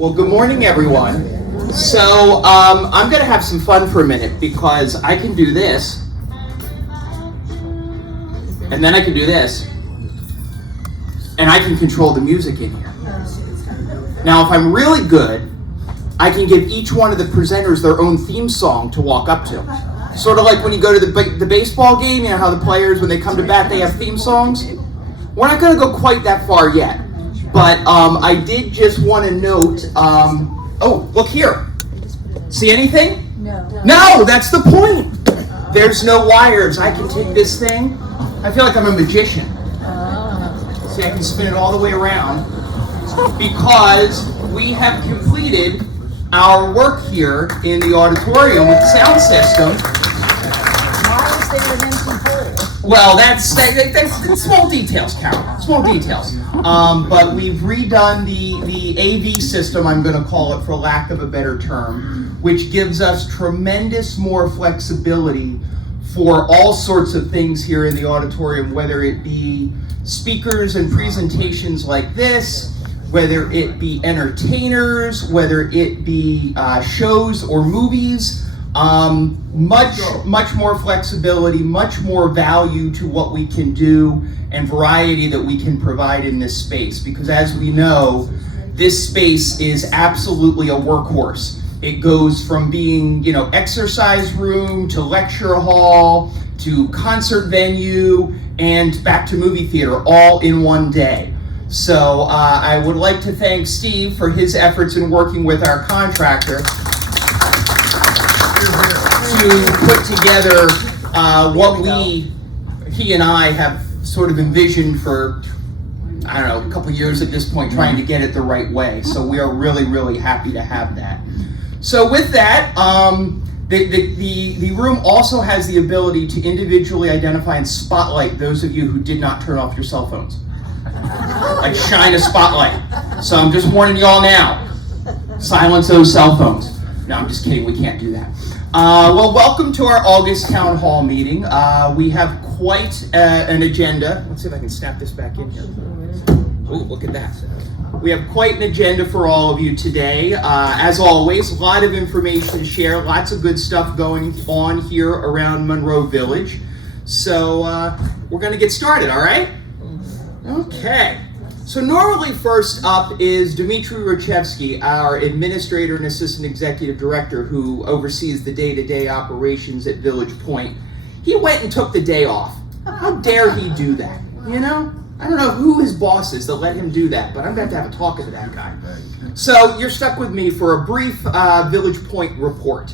Well, good morning, everyone. So, I'm going to have some fun for a minute because I can do this, and then I can do this, and I can control the music in here. Now, if I'm really good, I can give each one of the presenters their own theme song to walk up to. Sort of like when you go to the baseball game, you know how the players, when they come to bat, they have theme songs? We're not going to go quite that far yet. But I did just want to note, oh, look here. See anything? No, that's the point. There's no wires. I can take this thing. I feel like I'm a magician. See, I can spin it all the way around because we have completed our work here in the auditorium with the sound system. Why is there an empty bowl? Well, that's small details, Carol. Small details. But we've redone the AV system, I'm going to call it for lack of a better term, which gives us tremendous more flexibility for all sorts of things here in the auditorium, whether it be speakers and presentations like this, whether it be entertainers, whether it be shows or movies. Much more flexibility, much more value to what we can do and variety that we can provide in this space. Because as we know, this space is absolutely a workhorse. It goes from being, exercise room to lecture hall to concert venue and back to movie theater all in one day. So I would like to thank Steve for his efforts in working with our contractor to put together what he and I have sort of envisioned for, I don't know, a couple years at this point, trying to get it the right way. So we are really, really happy to have that. So with that, the room also has the ability to individually identify and spotlight those of you who did not turn off your cell phones. Like shine a spotlight. So I'm just warning you all now. Silence those cell phones. No, I'm just kidding. We can't do that. Well, welcome to our August Town Hall meeting. We have quite an agenda. Let's see if I can snap this back in here. Ooh, look at that. We have quite an agenda for all of you today. As always, a lot of information to share, lots of good stuff going on here around Monroe Village. So we're going to get started, all right? Okay. So normally first up is Dmitry Rochevsky, our administrator and assistant executive director who oversees the day-to-day operations at Village Point. He went and took the day off. How dare he do that? I don't know who his boss is that let him do that, but I'm going to have a talk to that guy. So you're stuck with me for a brief Village Point report.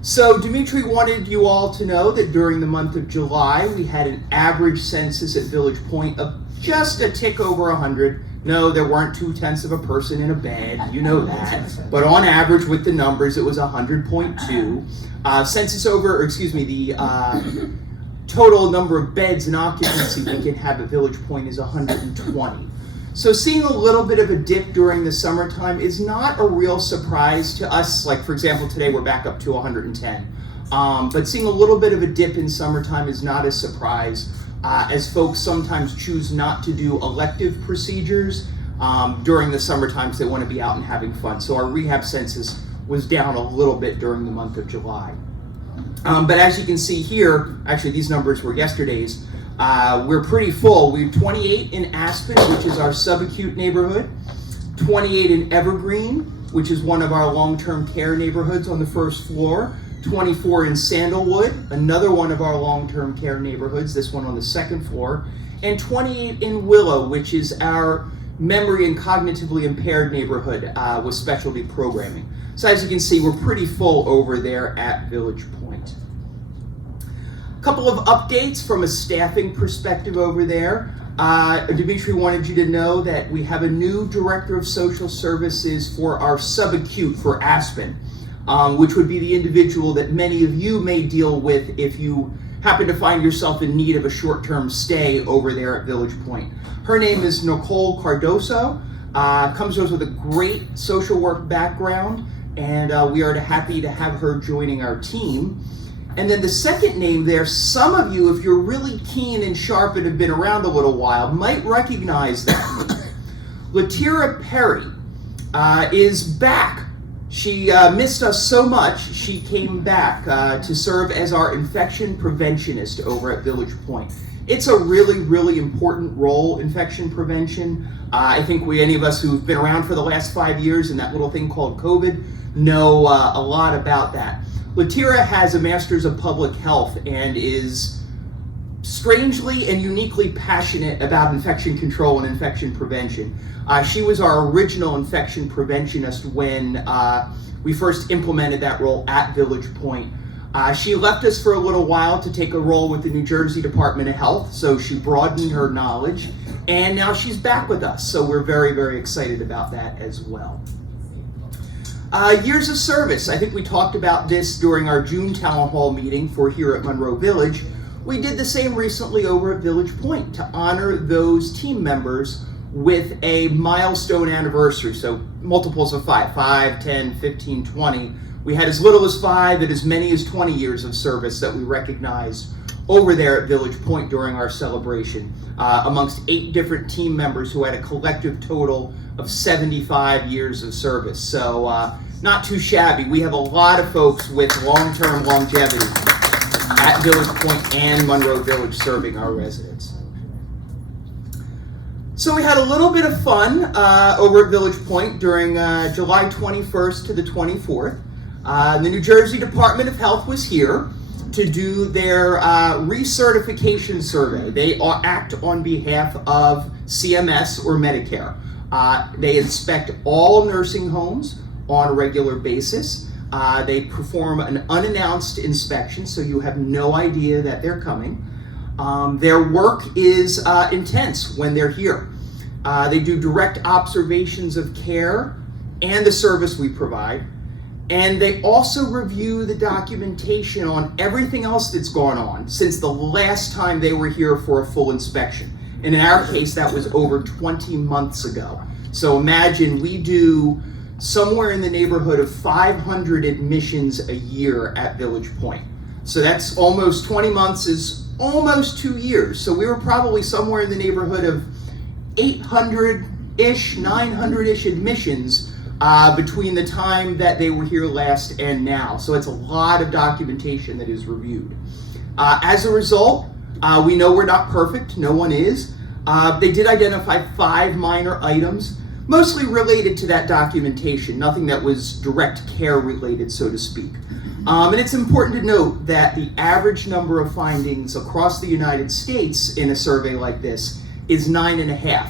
So Dmitry wanted you all to know that during the month of July, we had an average census at Village Point of just a tick over 100. No, there weren't 0.2 of a person in a bed, you know that. But on average with the numbers, it was 100.2. The total number of beds and occupancy we can have at Village Point is 120. So seeing a little bit of a dip during the summertime is not a real surprise to us. Like, for example, today we're back up to 110. But seeing a little bit of a dip in summertime is not a surprise, as folks sometimes choose not to do elective procedures during the summertime because they want to be out and having fun. So our rehab census was down a little bit during the month of July. But as you can see here, actually these numbers were yesterday's, we're pretty full. We're 28 in Aspen, which is our subacute neighborhood, 28 in Evergreen, which is one of our long-term care neighborhoods on the first floor, 24 in Sandalwood, another one of our long-term care neighborhoods, this one on the second floor, and 28 in Willow, which is our memory and cognitively impaired neighborhood with specialty programming. So as you can see, we're pretty full over there at Village Point. A couple of updates from a staffing perspective over there. Dmitry wanted you to know that we have a new director of social services for our subacute for Aspen, which would be the individual that many of you may deal with if you happen to find yourself in need of a short-term stay over there at Village Point. Her name is Nicole Cardoso, comes to us with a great social work background, and we are happy to have her joining our team. And then the second name there, some of you, if you're really keen and sharp and have been around a little while, might recognize that. Latira Perry is back. She missed us so much, she came back to serve as our infection preventionist over at Village Point. It's a really, really important role, infection prevention. I think any of us who've been around for the last 5 years in that little thing called COVID know a lot about that. Latira has a Master's of Public Health and is strangely and uniquely passionate about infection control and infection prevention. She was our original infection preventionist when we first implemented that role at Village Point. She left us for a little while to take a role with the New Jersey Department of Health, so she broadened her knowledge, and now she's back with us, so we're very, very excited about that as well. Years of service. I think we talked about this during our June Town Hall meeting for here at Monroe Village. We did the same recently over at Village Point to honor those team members with a milestone anniversary, so multiples of 5, 10, 15, 20. We had as little as 5 and as many as 20 years of service that we recognized over there at Village Point during our celebration, amongst 8 different team members who had a collective total of 75 years of service. So not too shabby. We have a lot of folks with long-term longevity at Village Point and Monroe Village serving our residents. So we had a little bit of fun over at Village Point during July 21st to the 24th. The New Jersey Department of Health was here to do their recertification survey. They act on behalf of CMS or Medicare. They inspect all nursing homes on a regular basis. They perform an unannounced inspection, so you have no idea that they're coming. Their work is intense when they're here. They do direct observations of care and the service we provide. And they also review the documentation on everything else that's gone on since the last time they were here for a full inspection. And in our case, that was over 20 months ago. So imagine we do somewhere in the neighborhood of 500 admissions a year at Village Point. So that's almost 20 months is almost 2 years. So we were probably somewhere in the neighborhood of 800-ish, 900-ish admissions between the time that they were here last and now. So it's a lot of documentation that is reviewed. As a result, we know we're not perfect, no one is. They did identify 5 minor items, mostly related to that documentation, nothing that was direct care related, so to speak. And it's important to note that the average number of findings across the United States in a survey like this is 9.5.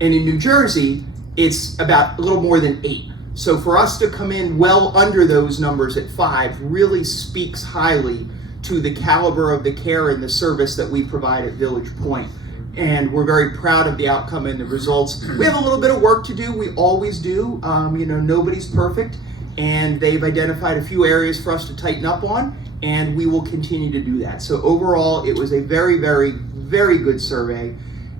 And in New Jersey, it's about a little more than 8. So for us to come in well under those numbers at 5 really speaks highly to the caliber of the care and the service that we provide at Village Point. And we're very proud of the outcome and the results. We have a little bit of work to do, we always do. Nobody's perfect, and they've identified a few areas for us to tighten up on, and we will continue to do that. So overall, it was a very, very, very good survey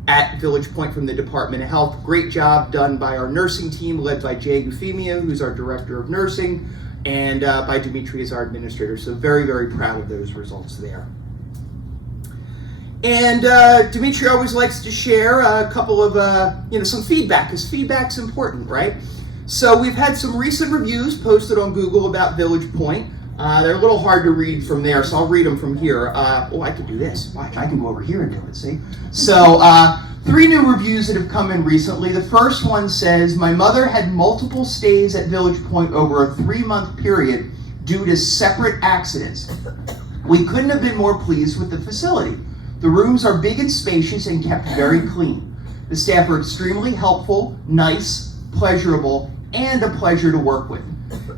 at Village Point from the Department of Health. Great job done by our nursing team led by Jay Eufemia, who's our Director of Nursing, and by Dimitri as our administrator. So very, very proud of those results there. And Dimitri always likes to share a couple of, some feedback, because feedback's important, right? So we've had some recent reviews posted on Google about Village Point. They're a little hard to read from there, so I'll read them from here. I could do this. Watch, I can go over here and do it, see? So, 3 new reviews that have come in recently. The first one says, my mother had multiple stays at Village Point over a 3-month period due to separate accidents. We couldn't have been more pleased with the facility. The rooms are big and spacious and kept very clean. The staff are extremely helpful, nice, pleasurable, and a pleasure to work with.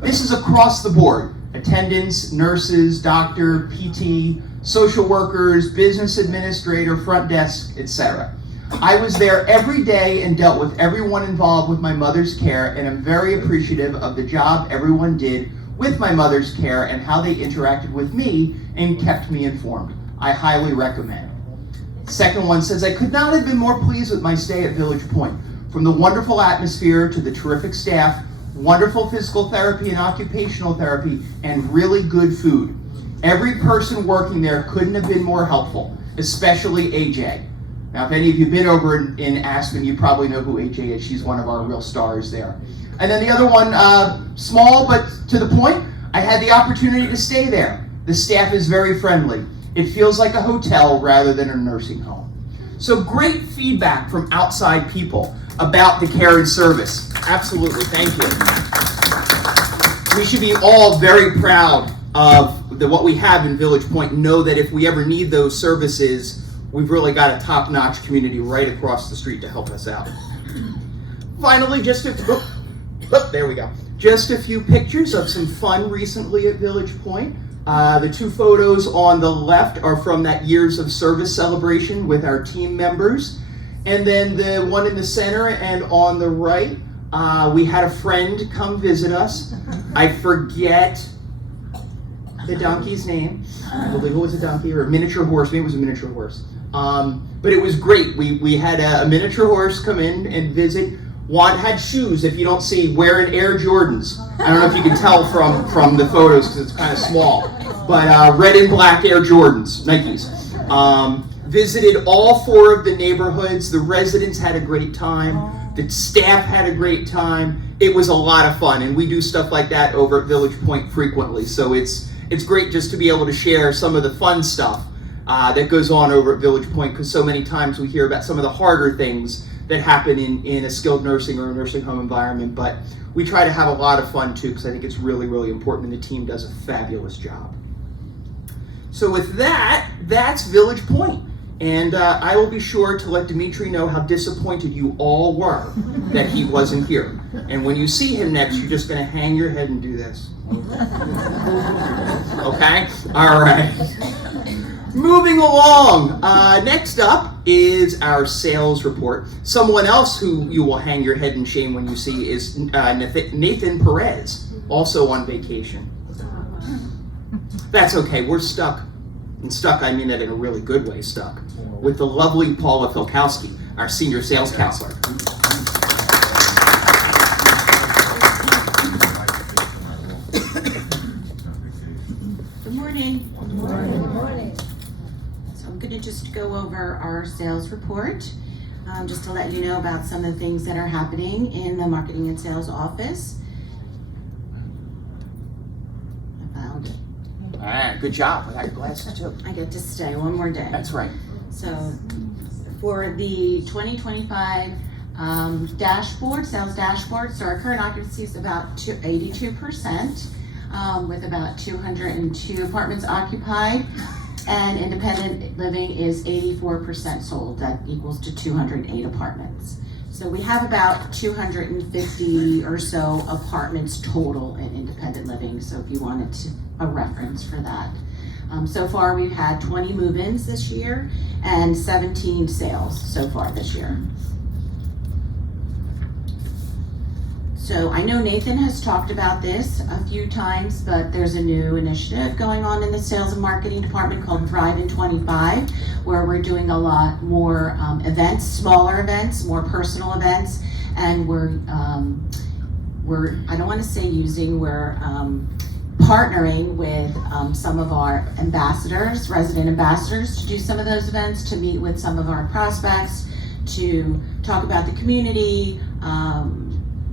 This is across the board. Attendants, nurses, doctor, PT, social workers, business administrator, front desk, etc. I was there every day and dealt with everyone involved with my mother's care, and I'm very appreciative of the job everyone did with my mother's care and how they interacted with me and kept me informed. I highly recommend. Second one says, I could not have been more pleased with my stay at Village Point. From the wonderful atmosphere to the terrific staff, wonderful physical therapy and occupational therapy, and really good food. Every person working there couldn't have been more helpful, especially AJ. Now, if any of you have been over in Aspen, you probably know who AJ is. She's one of our real stars there. And then the other one, small but to the point, I had the opportunity to stay there. The staff is very friendly. It feels like a hotel rather than a nursing home. So great feedback from outside people about the care and service. Absolutely, thank you. We should be all very proud of what we have in Village Point. Know that if we ever need those services, we've really got a top-notch community right across the street to help us out. Finally, there we go. Just a few pictures of some fun recently at Village Point. The two photos on the left are from that Years of Service celebration with our team members. And then the one in the center and on the right, we had a friend come visit us. I forget the donkey's name. I believe it was a donkey or a miniature horse. Maybe it was a miniature horse. But it was great. We had a miniature horse come in and visit. Juan had shoes, if you don't see, wearing Air Jordans. I don't know if you can tell from the photos because it's kind of small. But red and black Air Jordans, Nikes. Visited all 4 of the neighborhoods. The residents had a great time. The staff had a great time. It was a lot of fun, and we do stuff like that over at Village Point frequently. So it's great just to be able to share some of the fun stuff that goes on over at Village Point, because so many times we hear about some of the harder things that happen in a skilled nursing or a nursing home environment. But we try to have a lot of fun too, because I think it's really, really important, and the team does a fabulous job. So with that, that's Village Point. And I will be sure to let Dimitri know how disappointed you all were that he wasn't here. And when you see him next, you're just going to hang your head and do this. Okay? All right. Moving along. Next up is our sales report. Someone else who you will hang your head in shame when you see is Nathan Perez, also on vacation. That's okay. We're stuck. And stuck, I mean that in a really good way, stuck, with the lovely Paula Filkowski, our senior sales counselor. Good morning. Good morning. Good morning. So I'm going to just go over our sales report, just to let you know about some of the things that are happening in the marketing and sales office. I found it. All right, good job. I got your glasses too. I get to stay one more day. That's right. So for the 2025 dashboard, sales dashboard, so our current occupancy is about 82%, with about 202 apartments occupied, and independent living is 84% sold. That equals to 208 apartments. So we have about 250 or so apartments total in independent living, so if you wanted a reference for that. So far we've had 20 move-ins this year and 17 sales so far this year. So I know Nathan has talked about this a few times, but there's a new initiative going on in the sales and marketing department called Thrive in 25, where we're doing a lot more events, smaller events, more personal events, and we're I don't want to say using, we're partnering with some of our ambassadors, resident ambassadors, to do some of those events, to meet with some of our prospects, to talk about the community,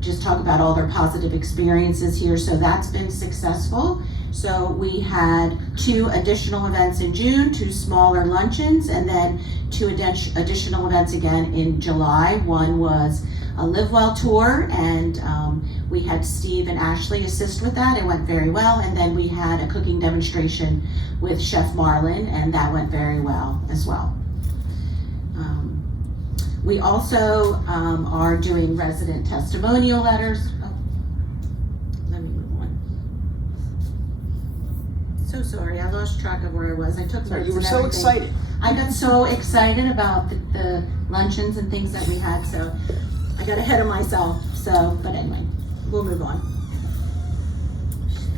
just talk about all their positive experiences here. So that's been successful. So we had 2 additional events in June, 2 smaller luncheons, and then 2 additional events again in July. One was a Live Well tour, and we had Steve and Ashley assist with that. It went very well. And then we had a cooking demonstration with Chef Marlin, and that went very well as well. We also are doing resident testimonial letters. Oh, let me move on. So sorry, I lost track of where I was. I took notes. You were and so everything. excited. I got so excited about the luncheons and things that we had, so I got ahead of myself. So, but anyway, we'll move on.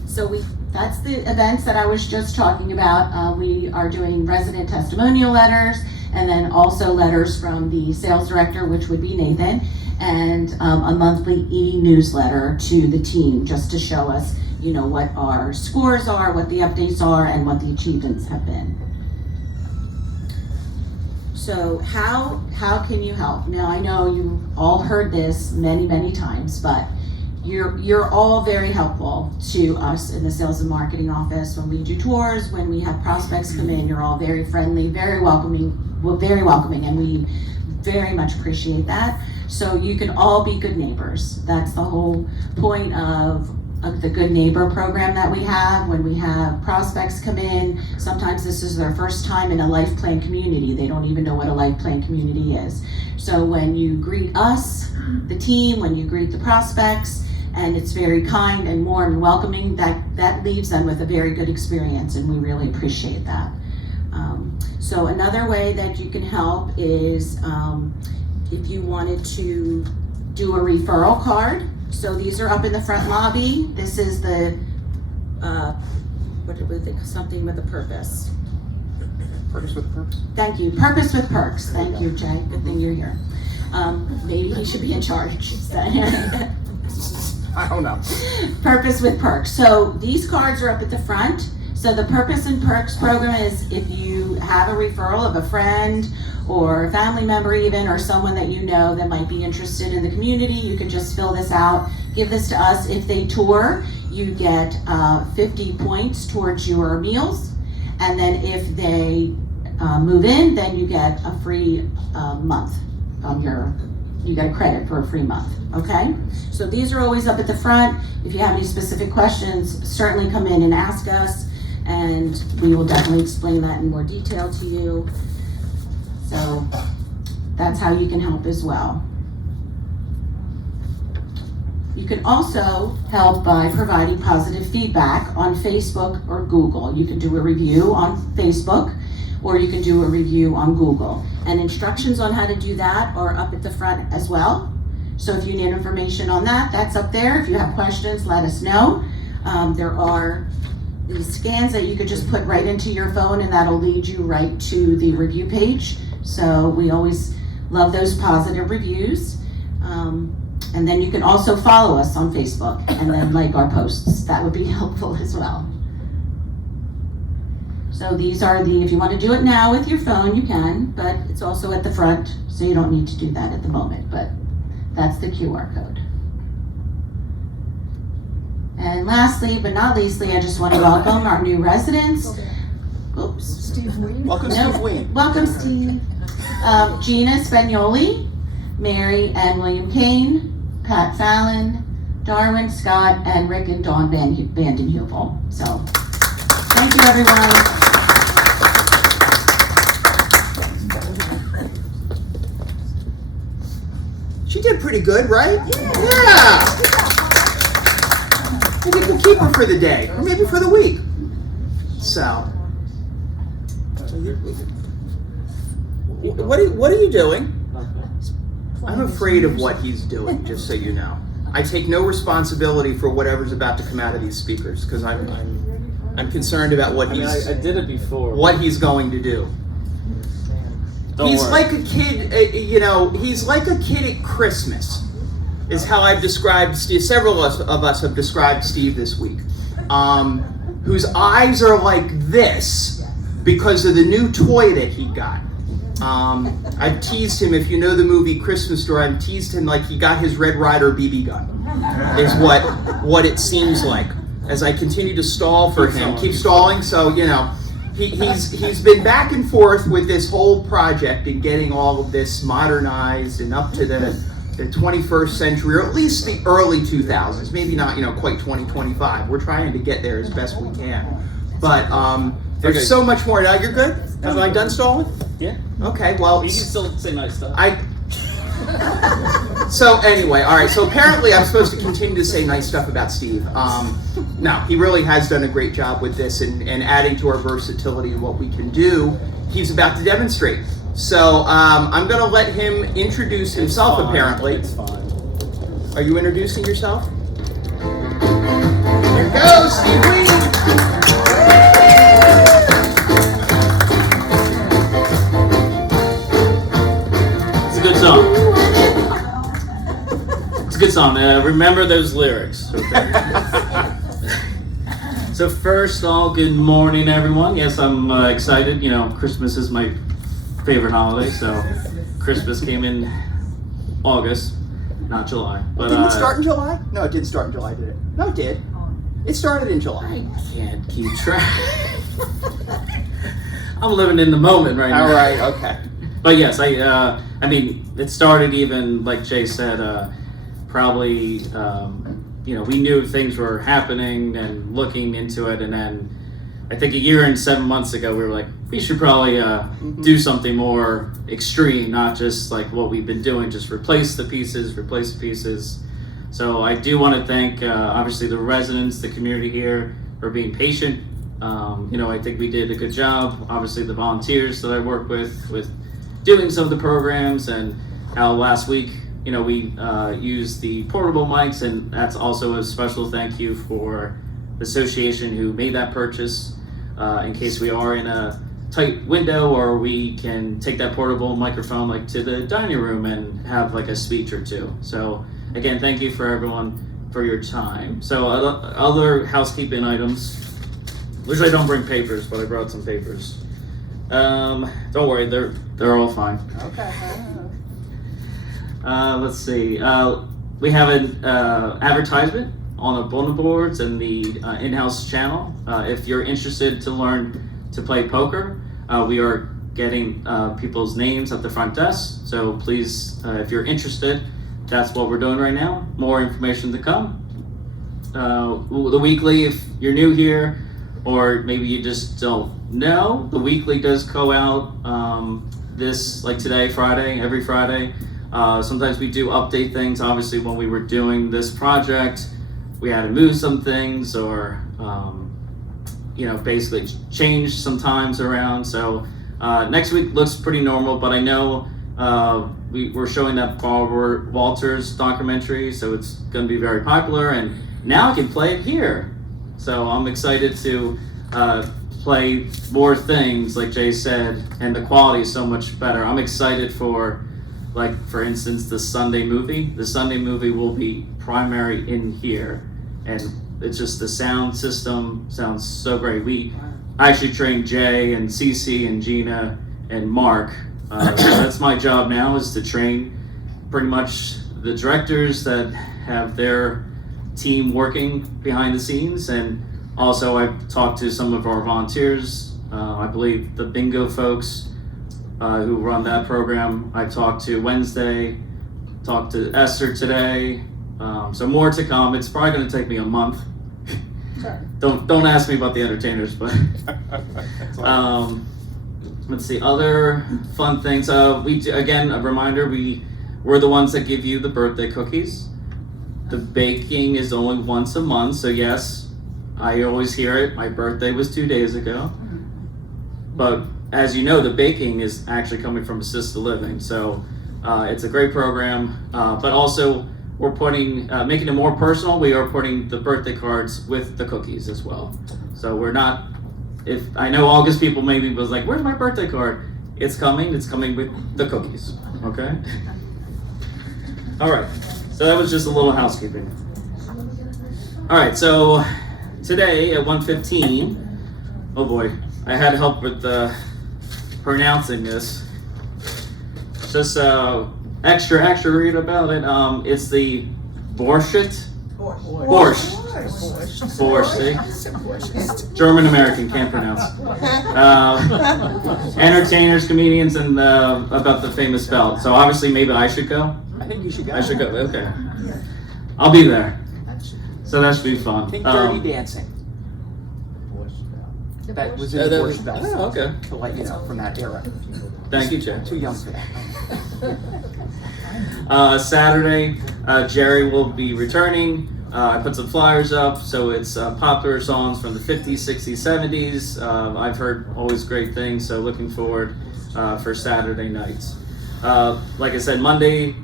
So that's the events that I was just talking about. We are doing resident testimonial letters, and then also letters from the sales director, which would be Nathan, and a monthly e-newsletter to the team, just to show us, you know, what our scores are, what the updates are, and what the achievements have been. So how can you help? Now, I know you all heard this many times, but you're all very helpful to us in the sales and marketing office when we do tours, when we have prospects come in. You're all very friendly, very welcoming, and we very much appreciate that. So you can all be good neighbors. That's the whole point of the Good Neighbor program that we have. When we have prospects come in, sometimes this is their first time in a life plan community. They don't even know what a life plan community is. So when you greet us, the team, when you greet the prospects, and it's very kind and warm and welcoming, that leaves them with a very good experience, and we really appreciate that. So another way that you can help is if you wanted to do a referral card. So these are up in the front lobby. This is the, something with a purpose. Purpose with purpose? Thank you, Purpose with Perks. Thank you, Jay, good thing you're here. Maybe he should be in charge. I don't know. Purpose with Perks. So these cards are up at the front. So the Purpose and Perks program is if you have a referral of a friend or a family member even, or someone that you know that might be interested in the community, you can just fill this out, give this to us. If they tour, you get 50 points towards your meals. And then if they move in, then you get a free month on you get a credit for a free month, okay? So these are always up at the front. If you have any specific questions, certainly come in and ask us, and we will definitely explain that in more detail to you. So that's how you can help as well. You can also help by providing positive feedback on Facebook or Google. You can do a review on Facebook, or you can do a review on Google. And instructions on how to do that are up at the front as well. So if you need information on that, that's up there. If you have questions, let us know. There are these scans that you could just put right into your phone, and that'll lead you right to the review page. So we always love those positive reviews. And then you can also follow us on Facebook and then like our posts. That would be helpful as well. So these are if you want to do it now with your phone, you can, but it's also at the front, so you don't need to do that at the moment, but that's the QR code. And lastly, but not leastly, I just want to welcome our new residents. Oops. Steve Ween. Welcome, No. Steve Ween. Welcome, Steve. Gina Spagnoli, Mary and William Kane, Pat Fallon, Darwin Scott, and Rick and Dawn Vanden Heuvel. So, thank you, everyone. She did pretty good, right? Yeah. I think we'll keep her for the day, or maybe for the week. So, what are you doing? I'm afraid of what he's doing, just so you know. I take no responsibility for whatever's about to come out of these speakers, because I'm concerned about what I did it before. what he's going to do. Don't He's worry. like a kid, he's like a kid at Christmas, is how I've described Steve. Several of us have described Steve this week, whose eyes are like this because of the new toy that he got. I've teased him, if you know the movie Christmas Story, I've teased him like he got his Red Ryder BB gun, is what it seems like. As I continue to stall for him, keep stalling, so, he's been back and forth with this whole project and getting all of this modernized and up to the 21st century, or at least the early 2000s, maybe not, quite 2025. We're trying to get there as best we can. But there's Okay. so much more. Now, you're good? Have I done stalling? Yeah. Okay, well, You can still say nice stuff. so anyway, all right, so apparently I'm supposed to continue to say nice stuff about Steve. No, he really has done a great job with this and adding to our versatility and what we can do. He's about to demonstrate. So I'm going to let him introduce himself, Fine. apparently. It's fine. Are you introducing yourself? Here goes Steve Ween. It's a good song. It's a good song. Remember those lyrics. Okay? So first, all good morning, everyone. Yes, I'm excited. Christmas is my favorite holiday. So Christmas came in August, not July. But Didn't it start in July? No, it didn't start in July, did it? No, it did. It started in July. I can't keep track. I'm living in the moment right now. All right, okay. But yes, I mean, it started even like Jay said, probably, we knew things were happening and looking into it, and then I think a year and 7 months ago, we were like, we should probably do something more extreme, not just like what we've been doing, just replace the pieces. So I do want to thank, obviously, the residents, the community here for being patient. I think we did a good job. Obviously, the volunteers that I work with doing some of the programs, and how last week, we used the portable mics, and that's also a special thank you for the association who made that purchase, in case we are in a tight window, or we can take that portable microphone like to the dining room and have like a speech or two. So again, thank you for everyone for your time. So other housekeeping items. Wish I don't bring papers, but I brought some papers. Don't worry, they're all fine. Okay. Let's see. We have an advertisement on the bulletin boards and the in-house channel. If you're interested to learn to play poker, we are getting people's names at the front desk. So please, if you're interested, that's what we're doing right now. More information to come. The weekly, if you're new here, or maybe you just don't know, the weekly does go out like today, Friday, every Friday. Sometimes we do update things. Obviously, when we were doing this project, we had to move some things, or basically change some times around. So next week looks pretty normal, but I know we're showing that Barbara Walters documentary, so it's going to be very popular, and now I can play it here. So I'm excited to play more things, like Jay said, and the quality is so much better. I'm excited for, like, for instance, the Sunday movie. The Sunday movie will be primary in here, and it's just the sound system sounds so great. I actually trained Jay and Cece and Gina and Mark. So that's my job now, is to train pretty much the directors that have their team working behind the scenes. And also I've talked to some of our volunteers, I believe the bingo folks who run that program. I talked to Wednesday, talked to Esther today, so more to come. It's probably going to take me a month. Don't ask me about the entertainers, but let's see, other fun things. Again, a reminder, we're the ones that give you the birthday cookies. The baking is only once a month, so yes, I always hear it. My birthday was 2 days ago. But as you know, the baking is actually coming from Assisted Living, so it's a great program. But also, we're making it more personal. We are putting the birthday cards with the cookies as well. So we're not, if I know August people maybe was like, where's my birthday card? It's coming with the cookies, okay? All right. So that was just a little housekeeping. All right, so today at 1:15, oh boy, I had help with pronouncing this. Just extra read about it. It's the Borscht. Borscht. German American, can't pronounce. Entertainers, comedians, and about the famous belt. So obviously, maybe I should go. I think you should go. I should go. Okay, I'll be there. So that should be fun. Think Dirty Dancing. That was in the Borscht Belt. Oh, okay. To let you know, from that era. Thank you, Jay. Too young for that. Saturday, Jerry will be returning. I put some flyers up, so it's popular songs from the 50s, 60s, 70s. I've heard always great things, so looking forward for Saturday nights. Like I said, Monday,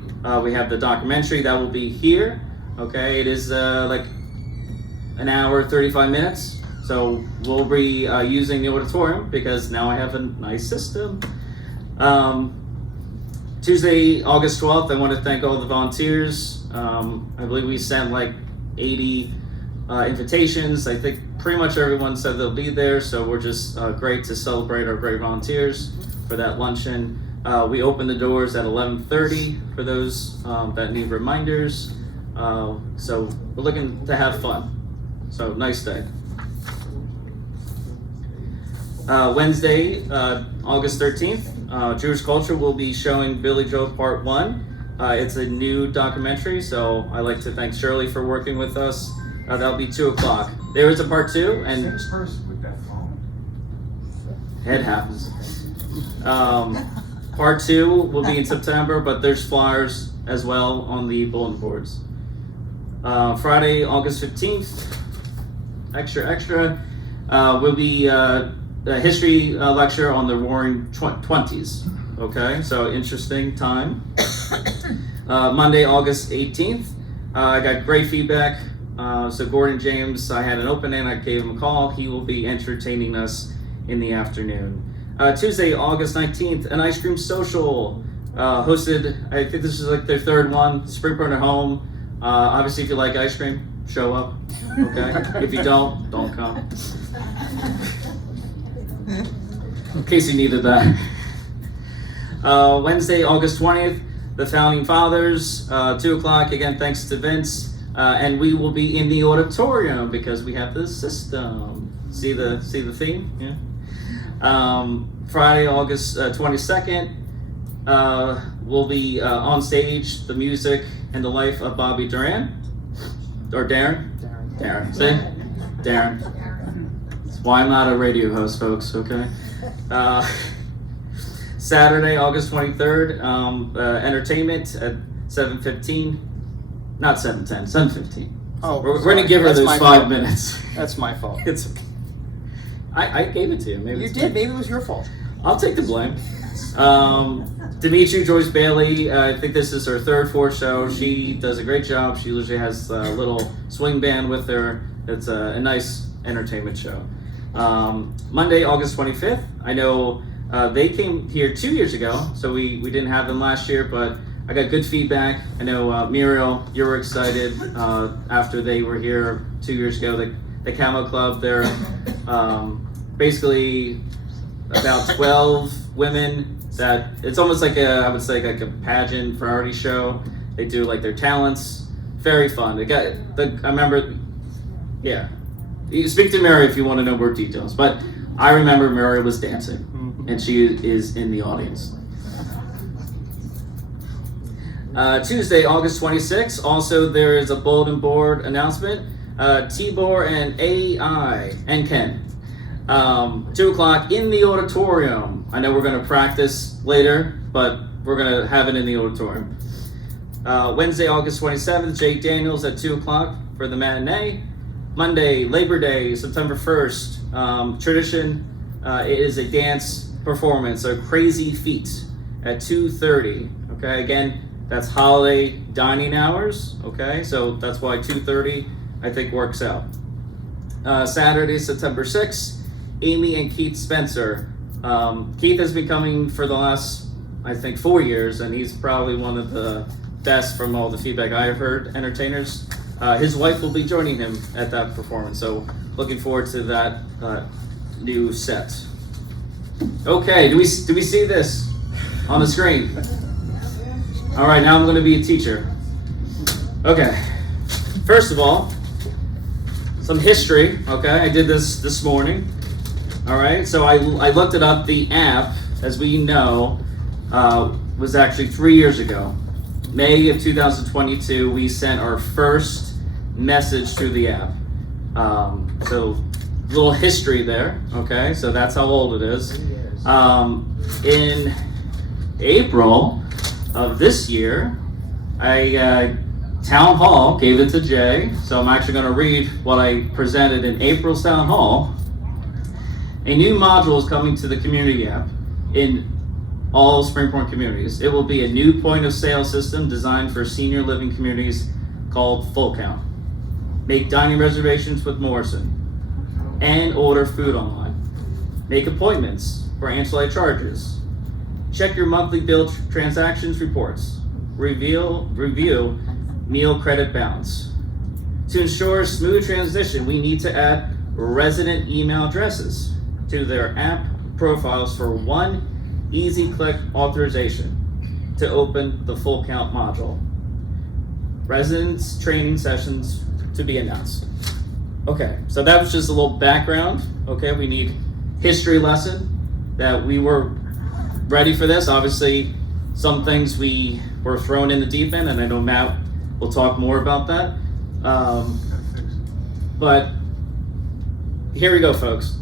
we have the documentary that will be here. Okay, it is like an hour, 35 minutes. So we'll be using the auditorium because now I have a nice system. Tuesday, August 12th, I want to thank all the volunteers. I believe we sent like 80 invitations. I think pretty much everyone said they'll be there, so we're just great to celebrate our great volunteers for that luncheon. We open the doors at 11:30 for those that need reminders. So we're looking to have fun. So nice day. Wednesday, August 13th, Jewish Culture will be showing Billy Joe Part 1. It's a new documentary, so I'd like to thank Shirley for working with us. That'll be 2 o'clock. There is a Part 2, and person with that phone. it happens. Part 2 will be in September, but there's flyers as well on the bulletin boards. Friday, August 15th, extra, will be a history lecture on the Roaring Twenties. Okay, so interesting time. Monday, August 18th, I got great feedback. So Gordon James, I had an opening, I gave him a call. He will be entertaining us in the afternoon. Tuesday, August 19th, an ice cream social hosted, I think this is like their 3rd one, Springport at Home. Obviously, if you like ice cream, show up, okay? If you don't come. In case you needed that. Wednesday, August 20th, the Founding Fathers, 2 o'clock, again, thanks to Vince. And we will be in the auditorium because we have the system. See the theme? Yeah. Friday, August 22nd, we'll be on stage, the music and the life of Bobby Duran. Or Darren? Darren. See? Darren. That's why I'm not a radio host, folks, okay? Saturday, August 23rd, entertainment at 7:15. Not 7:10, 7:15. Oh, We're going to give her That's those my 5 fault. minutes. That's my fault. It's okay. I gave it to you. Maybe You it's did. Maybe it was your fault. I'll take the blame. Dimitri Joyce Bailey, I think this is her 3rd, 4th show. She does a great job. She usually has a little swing band with her. It's a nice entertainment show. Monday, August 25th. I know they came here 2 years ago, so we didn't have them last year, but I got good feedback. I know Muriel, you were excited after they were here 2 years ago. The Camo Club, they're basically about 12 women that it's almost like I would say like a pageant variety show. They do like their talents. Very fun. I remember, yeah. You speak to Mary if you want to know more details. But I remember Mary was dancing, and she is in the audience. Tuesday, August 26th. Also, there is a bulletin board announcement. Tibor and AI and Ken. 2 o'clock in the auditorium. I know we're going to practice later, but we're going to have it in the auditorium. Wednesday, August 27th, Jake Daniels at 2 o'clock for the matinee. Monday, Labor Day, September 1st. Tradition, it is a dance performance, a Crazy Feet at 2:30. Okay, again, that's holiday dining hours. Okay, so that's why 2:30 I think works out. Saturday, September 6th, Amy and Keith Spencer. Keith has been coming for the last, I think, 4 years, and he's probably one of the best from all the feedback I've heard, entertainers. His wife will be joining him at that performance, so looking forward to that new set. Okay, do we see this on the screen? All right, now I'm going to be a teacher. Okay, first of all, some history. Okay, I did this morning. All right, so I looked it up. The app, as we know, was actually 3 years ago. May of 2022, we sent our first message through the app. So a little history there. Okay, so that's how old it is. In April of this year, Town Hall gave it to Jay, so I'm actually going to read what I presented in April's Town Hall. A new module is coming to the community app in all Springport communities. It will be a new point of sale system designed for senior living communities called Full Count. Make dining reservations with Morrison and order food online. Make appointments for ancillary charges. Check your monthly bill transactions reports. Review meal credit balance. To ensure a smooth transition, we need to add resident email addresses to their app profiles for one easy click authorization to open the full count module. Residence training sessions to be announced. Okay, so that was just a little background. Okay, we need history lesson that we were ready for this. Obviously, some things we were thrown in the deep end, and I know Matt will talk more about that. But here we go, folks.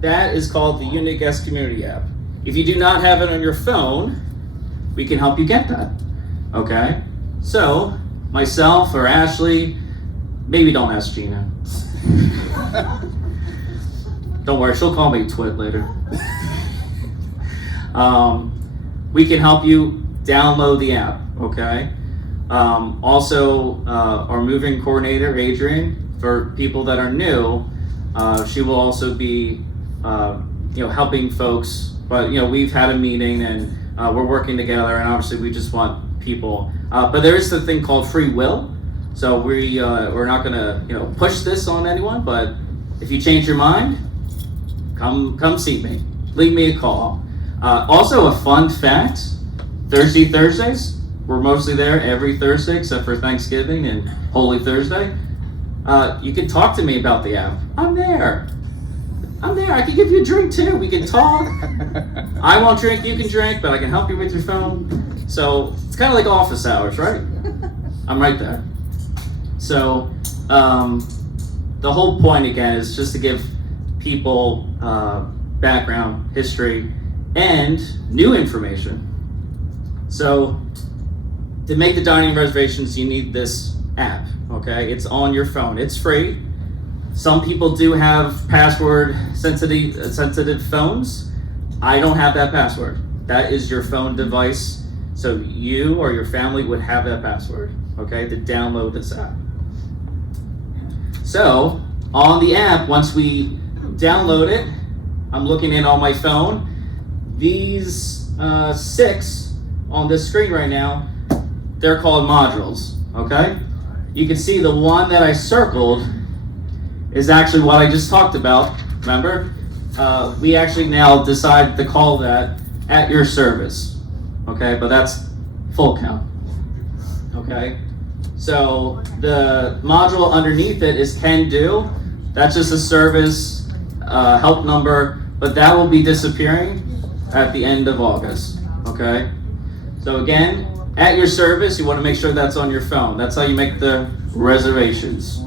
That is called the Unique Guest Community app. If you do not have it on your phone, we can help you get that. Okay? So, myself or Ashley, maybe don't ask Gina. Don't worry, she'll call me Twit later. We can help you download the app, okay? Also, our moving coordinator, Adrian, for people that are new, she will also be, helping folks. But we've had a meeting and we're working together, and obviously we just want people. But there is the thing called free will. So we're not gonna push this on anyone. But if you change your mind, come see me. Leave me a call. Also, a fun fact: Thursdays, we're mostly there every Thursday except for Thanksgiving and Holy Thursday. You can talk to me about the app. I'm there. I can give you a drink too. We can talk. I won't drink, you can drink, but I can help you with your phone. So it's kind of like office hours, right? I'm right there. So the whole point again is just to give people background, history, and new information. So to make the dining reservations, you need this app, okay? It's on your phone. It's free. Some people do have password sensitive phones. I don't have that password. That is your phone device. So you or your family would have that password, okay, to download this app. So on the app, once we download it, I'm looking in on my phone. These 6 on this screen right now, they're called modules, okay? You can see the one that I circled is actually what I just talked about, remember? We actually now decide to call that at your service, okay? But that's full count, okay? So the module underneath it is can do. That's just a service help number, but that will be disappearing at the end of August, okay? So again, at your service, you want to make sure that's on your phone. That's how you make the reservations.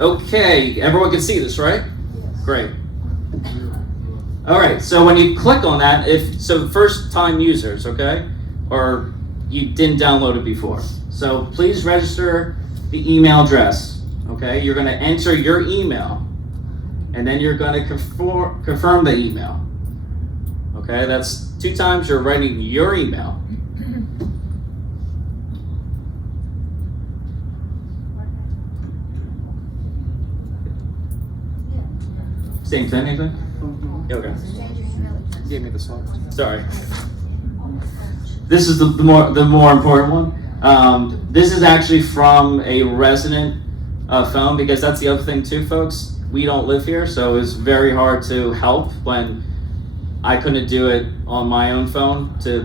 Okay, everyone can see this, right? Great. All right, so when you click on that, first time users, okay? Or you didn't download it before. So please register the email address, okay? You're gonna enter your email, and then you're gonna confirm the email. Okay, that's 2 times you're writing your email. Same thing, anything? Okay. Gave me the slide. Sorry. This is the more important one. This is actually from a resident phone, because that's the other thing too, folks. We don't live here, so it's very hard to help when I couldn't do it on my own phone to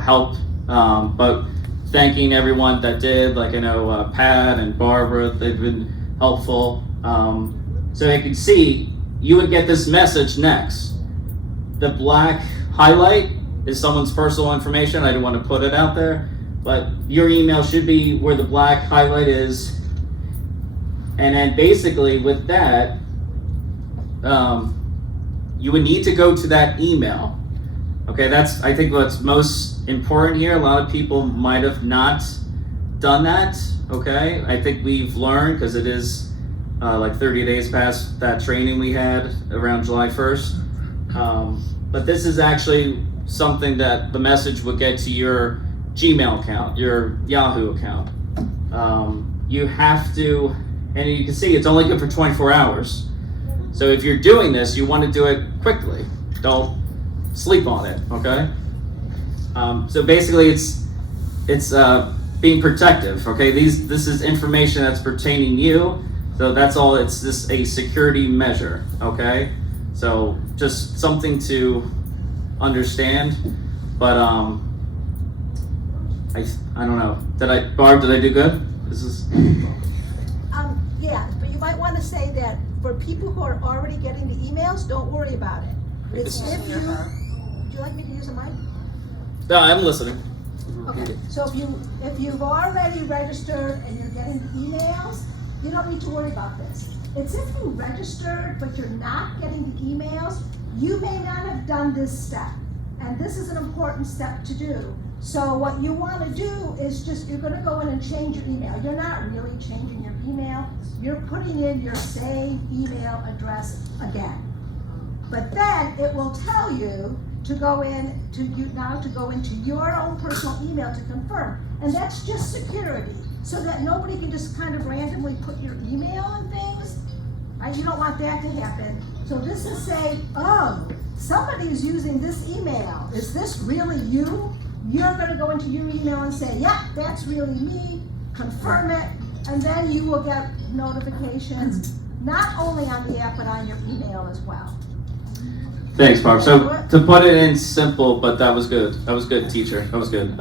help. But thanking everyone that did, I know Pat and Barbara, they've been helpful. So you can see, you would get this message next. The black highlight is someone's personal information. I don't want to put it out there, but your email should be where the black highlight is. And then basically with that, you would need to go to that email. Okay, that's, I think, what's most important here. A lot of people might have not done that, okay? I think we've learned, because it is 30 days past that training we had around July 1st. But this is actually something that the message would get to your Gmail account, your Yahoo account. You have to, and you can see it's only good for 24 hours. So if you're doing this, you want to do it quickly. Don't sleep on it, okay? So basically it's being protective, okay? This is information that's pertaining to you. So that's all, it's just a security measure, okay? So just something to understand. But I don't know. Barb, did I do good? This is. Yeah, but you might want to say that for people who are already getting the emails, don't worry about it. It's if you, would you like me to use a mic? No, I'm listening. Okay, so if you've already registered and you're getting the emails, you don't need to worry about this. It's if you registered but you're not getting the emails, you may not have done this step. And this is an important step to do. So what you want to do is just, you're gonna go in and change your email. You're not really changing your email. You're putting in your same email address again. But then it will tell you to go into your own personal email to confirm. And that's just security, so that nobody can just kind of randomly put your email and things. Right? You don't want that to happen. So this is saying, oh, somebody is using this email. Is this really you? You're going to go into your email and say, yeah, that's really me, confirm it, and then you will get notifications, not only on the app, but on your email as well. Thanks, Barb. So to put it in simple, but that was good. That was good, teacher. That was good.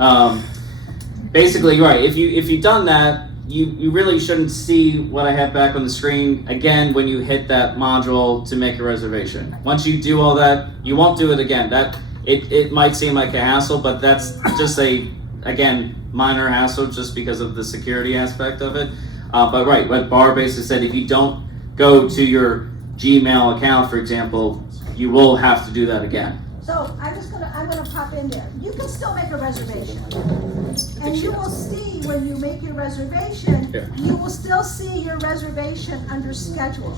Basically, right. If you've done that, you really shouldn't see what I have back on the screen again when you hit that module to make a reservation. Once you do all that, you won't do it again. It might seem like a hassle, but that's just again, minor hassle just because of the security aspect of it. But right, what Barb basically said, if you don't go to your Gmail account, for example, you will have to do that again. So I'm gonna pop in there. You can still make a reservation. And you will see when you make your reservation, you will still see your reservation under schedule.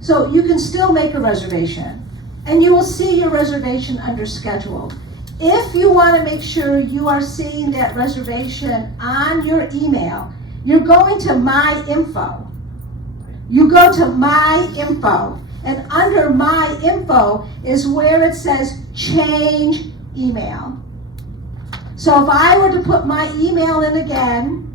So you can still make a reservation, and you will see your reservation under schedule. If you want to make sure you are seeing that reservation on your email, you're going to My Info. You go to My Info, and under My Info is where it says Change Email. So if I were to put my email in again,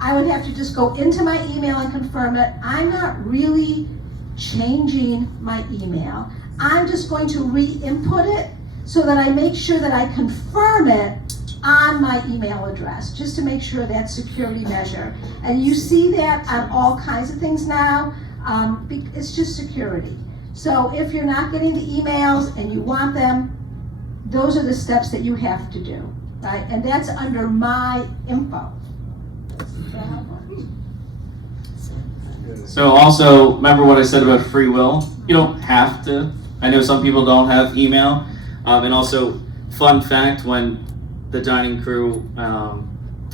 I would have to just go into my email and confirm it. I'm not really changing my email. I'm just going to re-input it so that I make sure that I confirm it on my email address, just to make sure that's security measure. And you see that on all kinds of things now. It's just security. So if you're not getting the emails and you want them, those are the steps that you have to do, right? And that's under My Info. So also, remember what I said about free will? You don't have to. I know some people don't have email. And also, fun fact, when the dining crew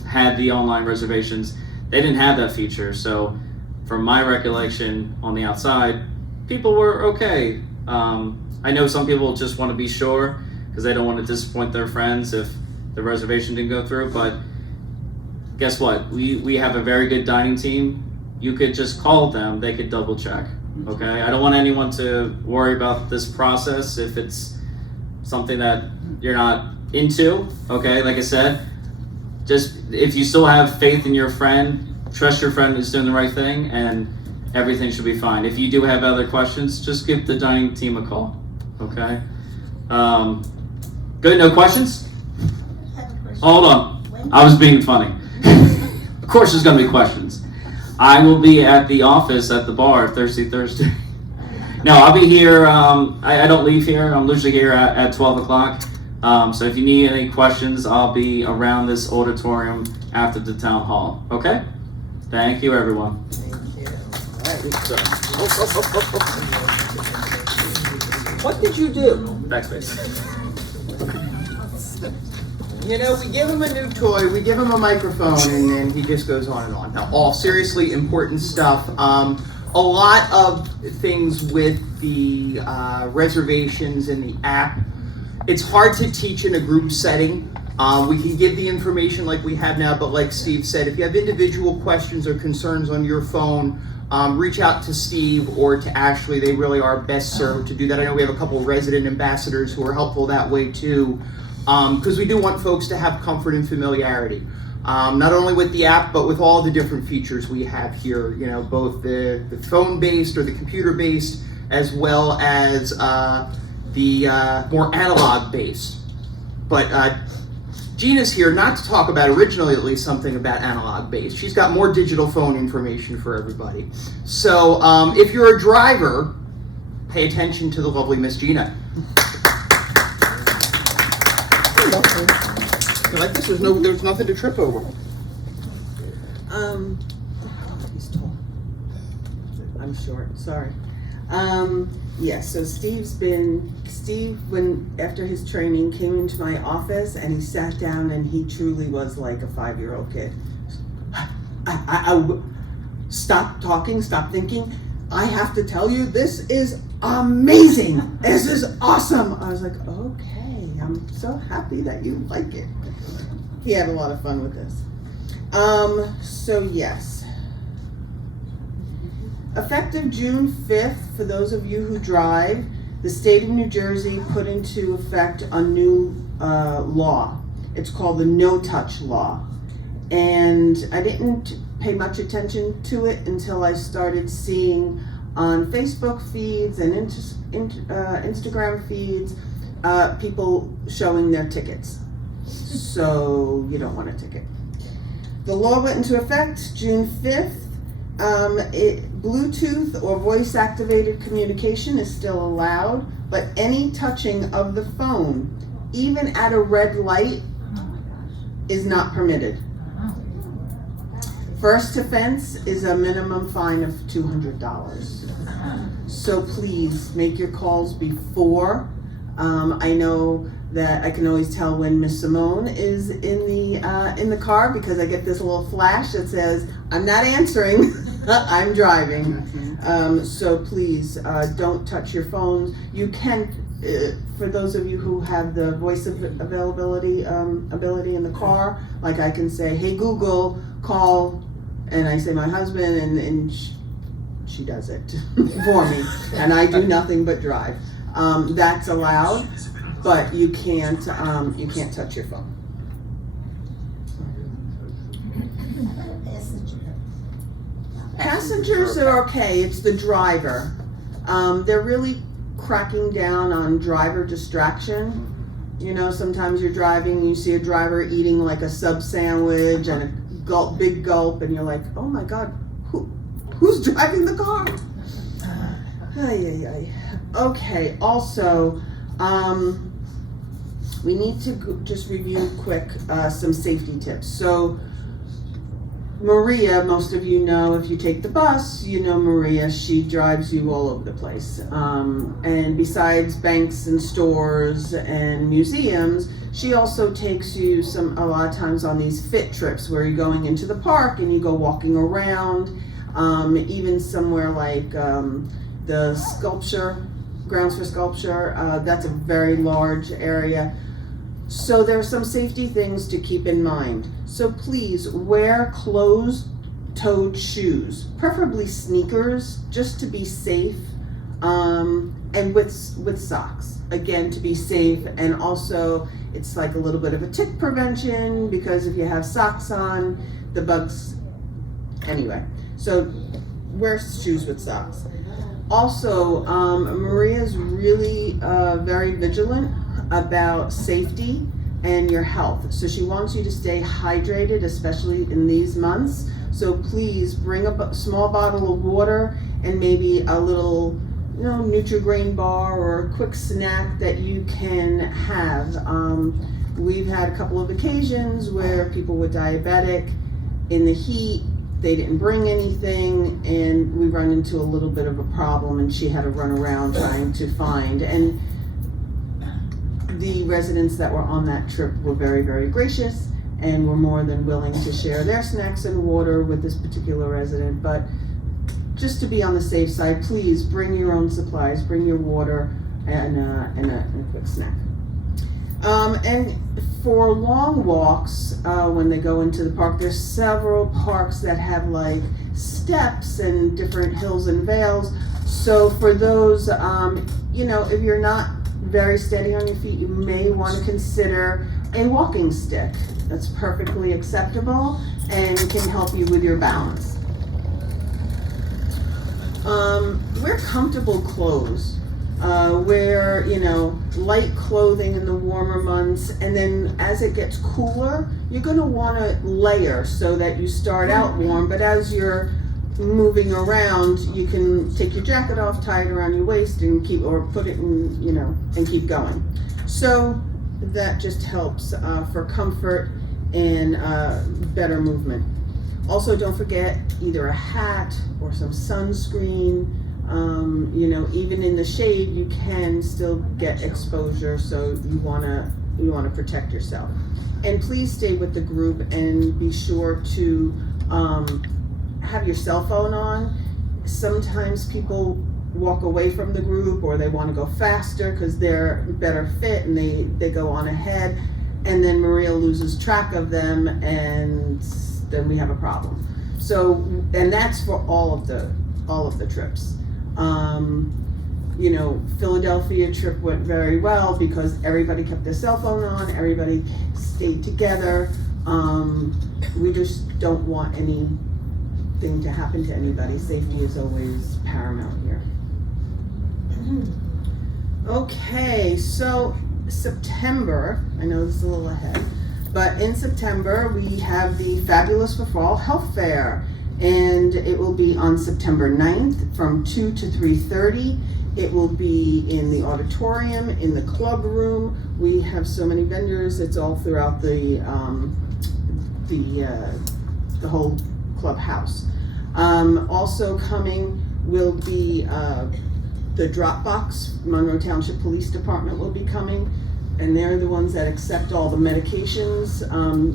had the online reservations, they didn't have that feature. So from my recollection on the outside, people were okay. I know some people just want to be sure because they don't want to disappoint their friends if the reservation didn't go through. But guess what? We have a very good dining team. You could just call them, they could double check, okay? I don't want anyone to worry about this process if it's something that you're not into, okay? Like I said, just if you still have faith in your friend, trust your friend is doing the right thing, and everything should be fine. If you do have other questions, just give the dining team a call, okay? Good, no questions? Hold on, I was being funny. Of course there's gonna be questions. I will be at the office at the bar Thursday. No, I'll be here. I don't leave here. I'm usually here at 12 o'clock. So if you need any questions, I'll be around this auditorium after the town hall. Okay? Thank you, everyone. What did you do? Backspace. You know, we give him a new toy, we give him a microphone, and then he just goes on and on. Now, all seriously important stuff. A lot of things with the reservations in the app. It's hard to teach in a group setting. We can give the information like we have now, but like Steve said, if you have individual questions or concerns on your phone, reach out to Steve or to Ashley. They really are best served to do that. I know we have a couple of resident ambassadors who are helpful that way too. Because we do want folks to have comfort and familiarity. Not only with the app, but with all the different features we have here, you know, both the phone-based or the computer-based, as well as the more analog-based. But Gina's here not to talk about, originally at least, something about analog-based. She's got more digital phone information for everybody. So if you're a driver, pay attention to the lovely Miss Gina. Like this, there's nothing to trip over. He's tall. I'm short, sorry. Yeah, so Steve, when after his training, came into my office and he sat down and he truly was like a 5-year-old kid. I stop talking, stop thinking. I have to tell you, this is amazing. This is awesome. I was like, okay, I'm so happy that you like it. He had a lot of fun with this. So yes. Effective June 5th, for those of you who drive, the state of New Jersey put into effect a new law. It's called the no-touch law. And I didn't pay much attention to it until I started seeing on Facebook feeds and Instagram feeds people showing their tickets. So you don't want a ticket. The law went into effect June 5th. Bluetooth or voice activated communication is still allowed, but any touching of the phone, even at a red light, is not permitted. First offense is a minimum fine of $200. So please make your calls before. I know that I can always tell when Miss Simone is in the car because I get this little flash that says, I'm not answering, I'm driving. So please don't touch your phones. You can, for those of you who have the voice ability in the car, like I can say, hey Google, call, and I say my husband, and she does it for me, and I do nothing but drive. That's allowed, but you can't touch your phone. Passengers are okay, it's the driver. They're really cracking down on driver distraction. You know, sometimes you're driving, you see a driver eating like a sub sandwich and a big gulp, and you're like, oh my God, who's driving the car? Okay, also, we need to just review quick some safety tips. So, Maria, most of you know, if you take the bus, you know Maria, she drives you all over the place. And besides banks and stores and museums, she also takes you a lot of times on these fit trips where you're going into the park and you go walking around, even somewhere like the sculpture, grounds for sculpture, that's a very large area. So there are some safety things to keep in mind. So please wear closed-toed shoes, preferably sneakers, just to be safe, and with socks, again, to be safe. And also, it's like a little bit of a tick prevention, because if you have socks on, the bugs, anyway. So wear shoes with socks. Also, Maria's really very vigilant about safety and your health. So she wants you to stay hydrated, especially in these months. So please bring a small bottle of water and maybe a little, Nutri-Grain bar or a quick snack that you can have. We've had a couple of occasions where people were diabetic in the heat, they didn't bring anything, and we run into a little bit of a problem, and she had to run around trying to find. And the residents that were on that trip were very, very gracious and were more than willing to share their snacks and water with this particular resident. But just to be on the safe side, please bring your own supplies, bring your water and a quick snack. And for long walks, when they go into the park, there's several parks that have like steps and different hills and vales. So for those, if you're not very steady on your feet, you may want to consider a walking stick. That's perfectly acceptable and can help you with your balance. Wear comfortable clothes. Wear, light clothing in the warmer months, and then as it gets cooler, you're gonna wanna layer so that you start out warm, but as you're moving around, you can take your jacket off, tie it around your waist, and put it in, and keep going. So that just helps for comfort and better movement. Also, don't forget either a hat or some sunscreen. Even in the shade, you can still get exposure, so you wanna protect yourself. And please stay with the group and be sure to have your cell phone on. Sometimes people walk away from the group, or they want to go faster because they're better fit and they go on ahead, and then Maria loses track of them, and then we have a problem. So, and that's for all of the trips. Philadelphia trip went very well because everybody kept their cell phone on, everybody stayed together. We just don't want anything to happen to anybody. Safety is always paramount here. Okay, so September, I know this is a little ahead, but in September we have the Fabulous for Fall Health Fair, and it will be on September 9th from 2 to 3:30. It will be in the auditorium, in the club room. We have so many vendors, it's all throughout the whole clubhouse. Also coming will be the Dropbox. Monroe Township Police Department will be coming, and they're the ones that accept all the medications,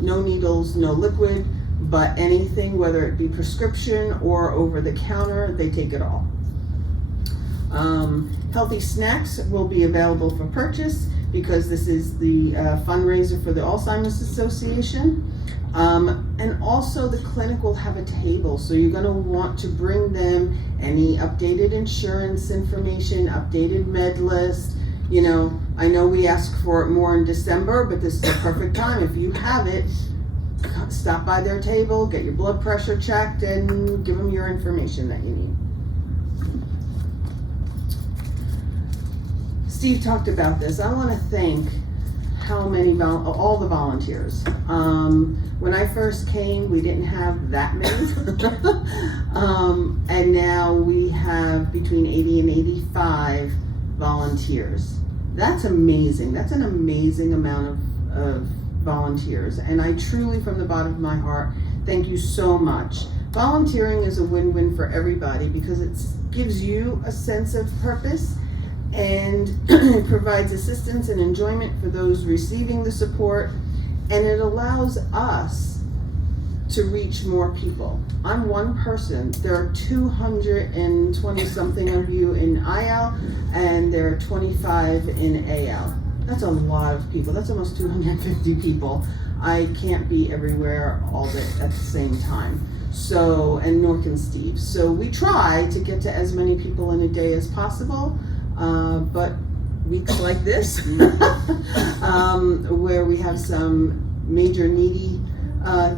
no needles, no liquid, but anything, whether it be prescription or over the counter, they take it all. Healthy snacks will be available for purchase because this is the fundraiser for the Alzheimer's Association. And also the clinic will have a table, so you're gonna want to bring them any updated insurance information, updated med list. I know we ask for it more in December, but this is the perfect time. If you have it, stop by their table, get your blood pressure checked, and give them your information that you need. Steve talked about this. I want to thank all the volunteers. When I first came, we didn't have that many. And now we have between 80 and 85 volunteers. That's amazing. That's an amazing amount of volunteers. And I truly, from the bottom of my heart, thank you so much. Volunteering is a win-win for everybody because it gives you a sense of purpose, and it provides assistance and enjoyment for those receiving the support, and it allows us to reach more people. I'm one person. There are 220 something of you in IL, and there are 25 in AL. That's a lot of people. That's almost 250 people. I can't be everywhere all day at the same time. So, and nor can Steve. So we try to get to as many people in a day as possible. But weeks like this, where we have some major needy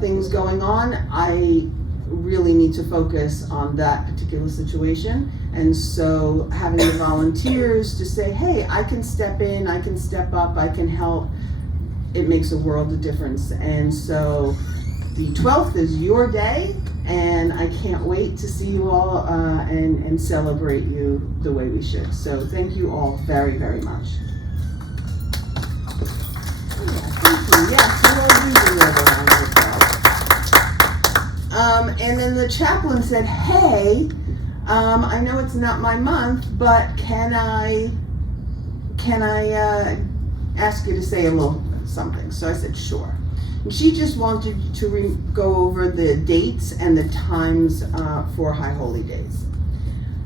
things going on, I really need to focus on that particular situation. And so having the volunteers to say, hey, I can step in, I can step up, I can help, it makes a world of difference. And so the 12th is your day, and I can't wait to see you all and celebrate you the way we should. So thank you all very, very much. Thank you. Yes, you all do around the and then the chaplain said, hey, I know it's not my month, but can I ask you to say a little something? So I said, sure. And she just wanted to go over the dates and the times for High Holy Days.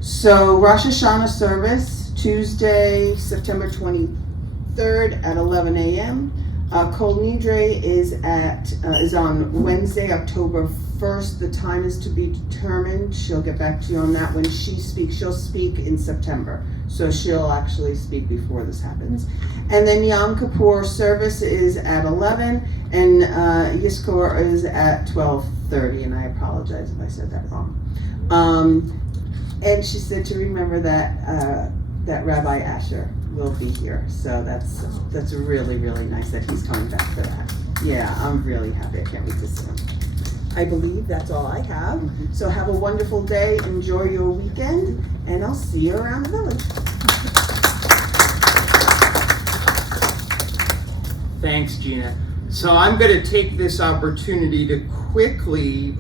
So Rosh Hashanah service, Tuesday, September 23rd at 11 a.m. Kol Nidre is on Wednesday, October 1st. The time is to be determined. She'll get back to you on that when she speaks. She'll speak in September, so she'll actually speak before this happens. And then Yom Kippur service is at 11, and Yizkor is at 12:30. And I apologize if I said that wrong. And she said to remember that Rabbi Asher will be here, so that's really, really nice that he's coming back for that. Yeah, I'm really happy. I can't wait to see him. I believe that's all I have. So have a wonderful day, enjoy your weekend, and I'll see you around the village. Thanks, Gina. So I'm going to take this opportunity to quickly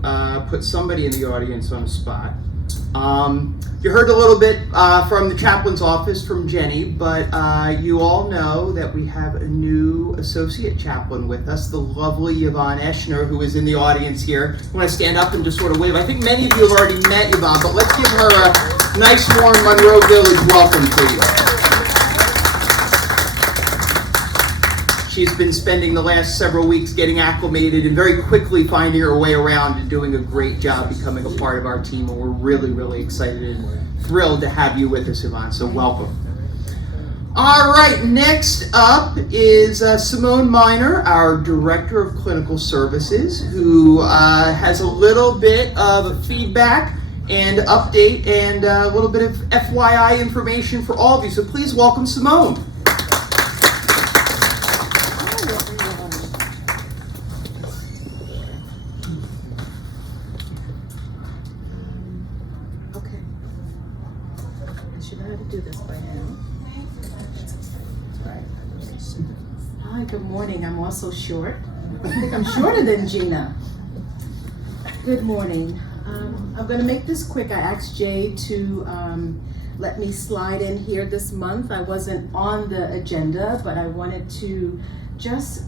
put somebody in the audience on the spot. You heard a little bit from the chaplain's office from Jenny, but you all know that we have a new associate chaplain with us, the lovely Yvonne Eschner, who is in the audience here. I want to stand up and just sort of wave. I think many of you have already met Yvonne, but let's give her a nice, warm Monroe Village welcome, please. She's been spending the last several weeks getting acclimated and very quickly finding her way around and doing a great job becoming a part of our team. And we're really, really excited and thrilled to have you with us, Yvonne. So welcome. All right, next up is Simone Miner, our Director of Clinical Services, who has a little bit of feedback and update and a little bit of FYI information for all of you. So please welcome Simone. Hi, good morning. I'm also short. I think I'm shorter than Gina. Good morning. I'm going to make this quick. I asked Jay to let me slide in here this month. I wasn't on the agenda, but I wanted to just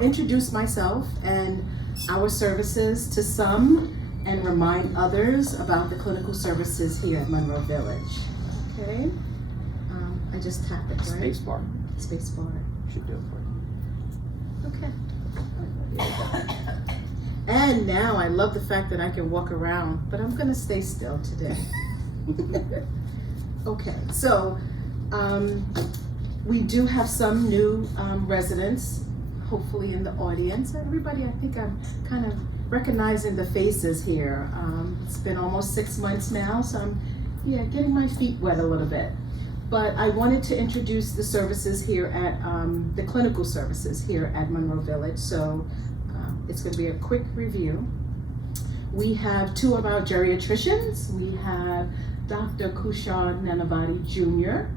introduce myself and our services to some and remind others about the clinical services here at Monroe Village. Okay? I just tap it, right? Space bar. Space bar. Should do it for you. Okay. And now I love the fact that I can walk around, but I'm gonna stay still today. Okay, so we do have some new residents, hopefully in the audience. Everybody, I think I'm kind of recognizing the faces here. It's been almost 6 months now, so I'm getting my feet wet a little bit. But I wanted to introduce the services here at, the clinical services here at Monroe Village. So it's gonna be a quick review. We have 2 of our geriatricians. We have Dr. Kushal Nanavati Jr.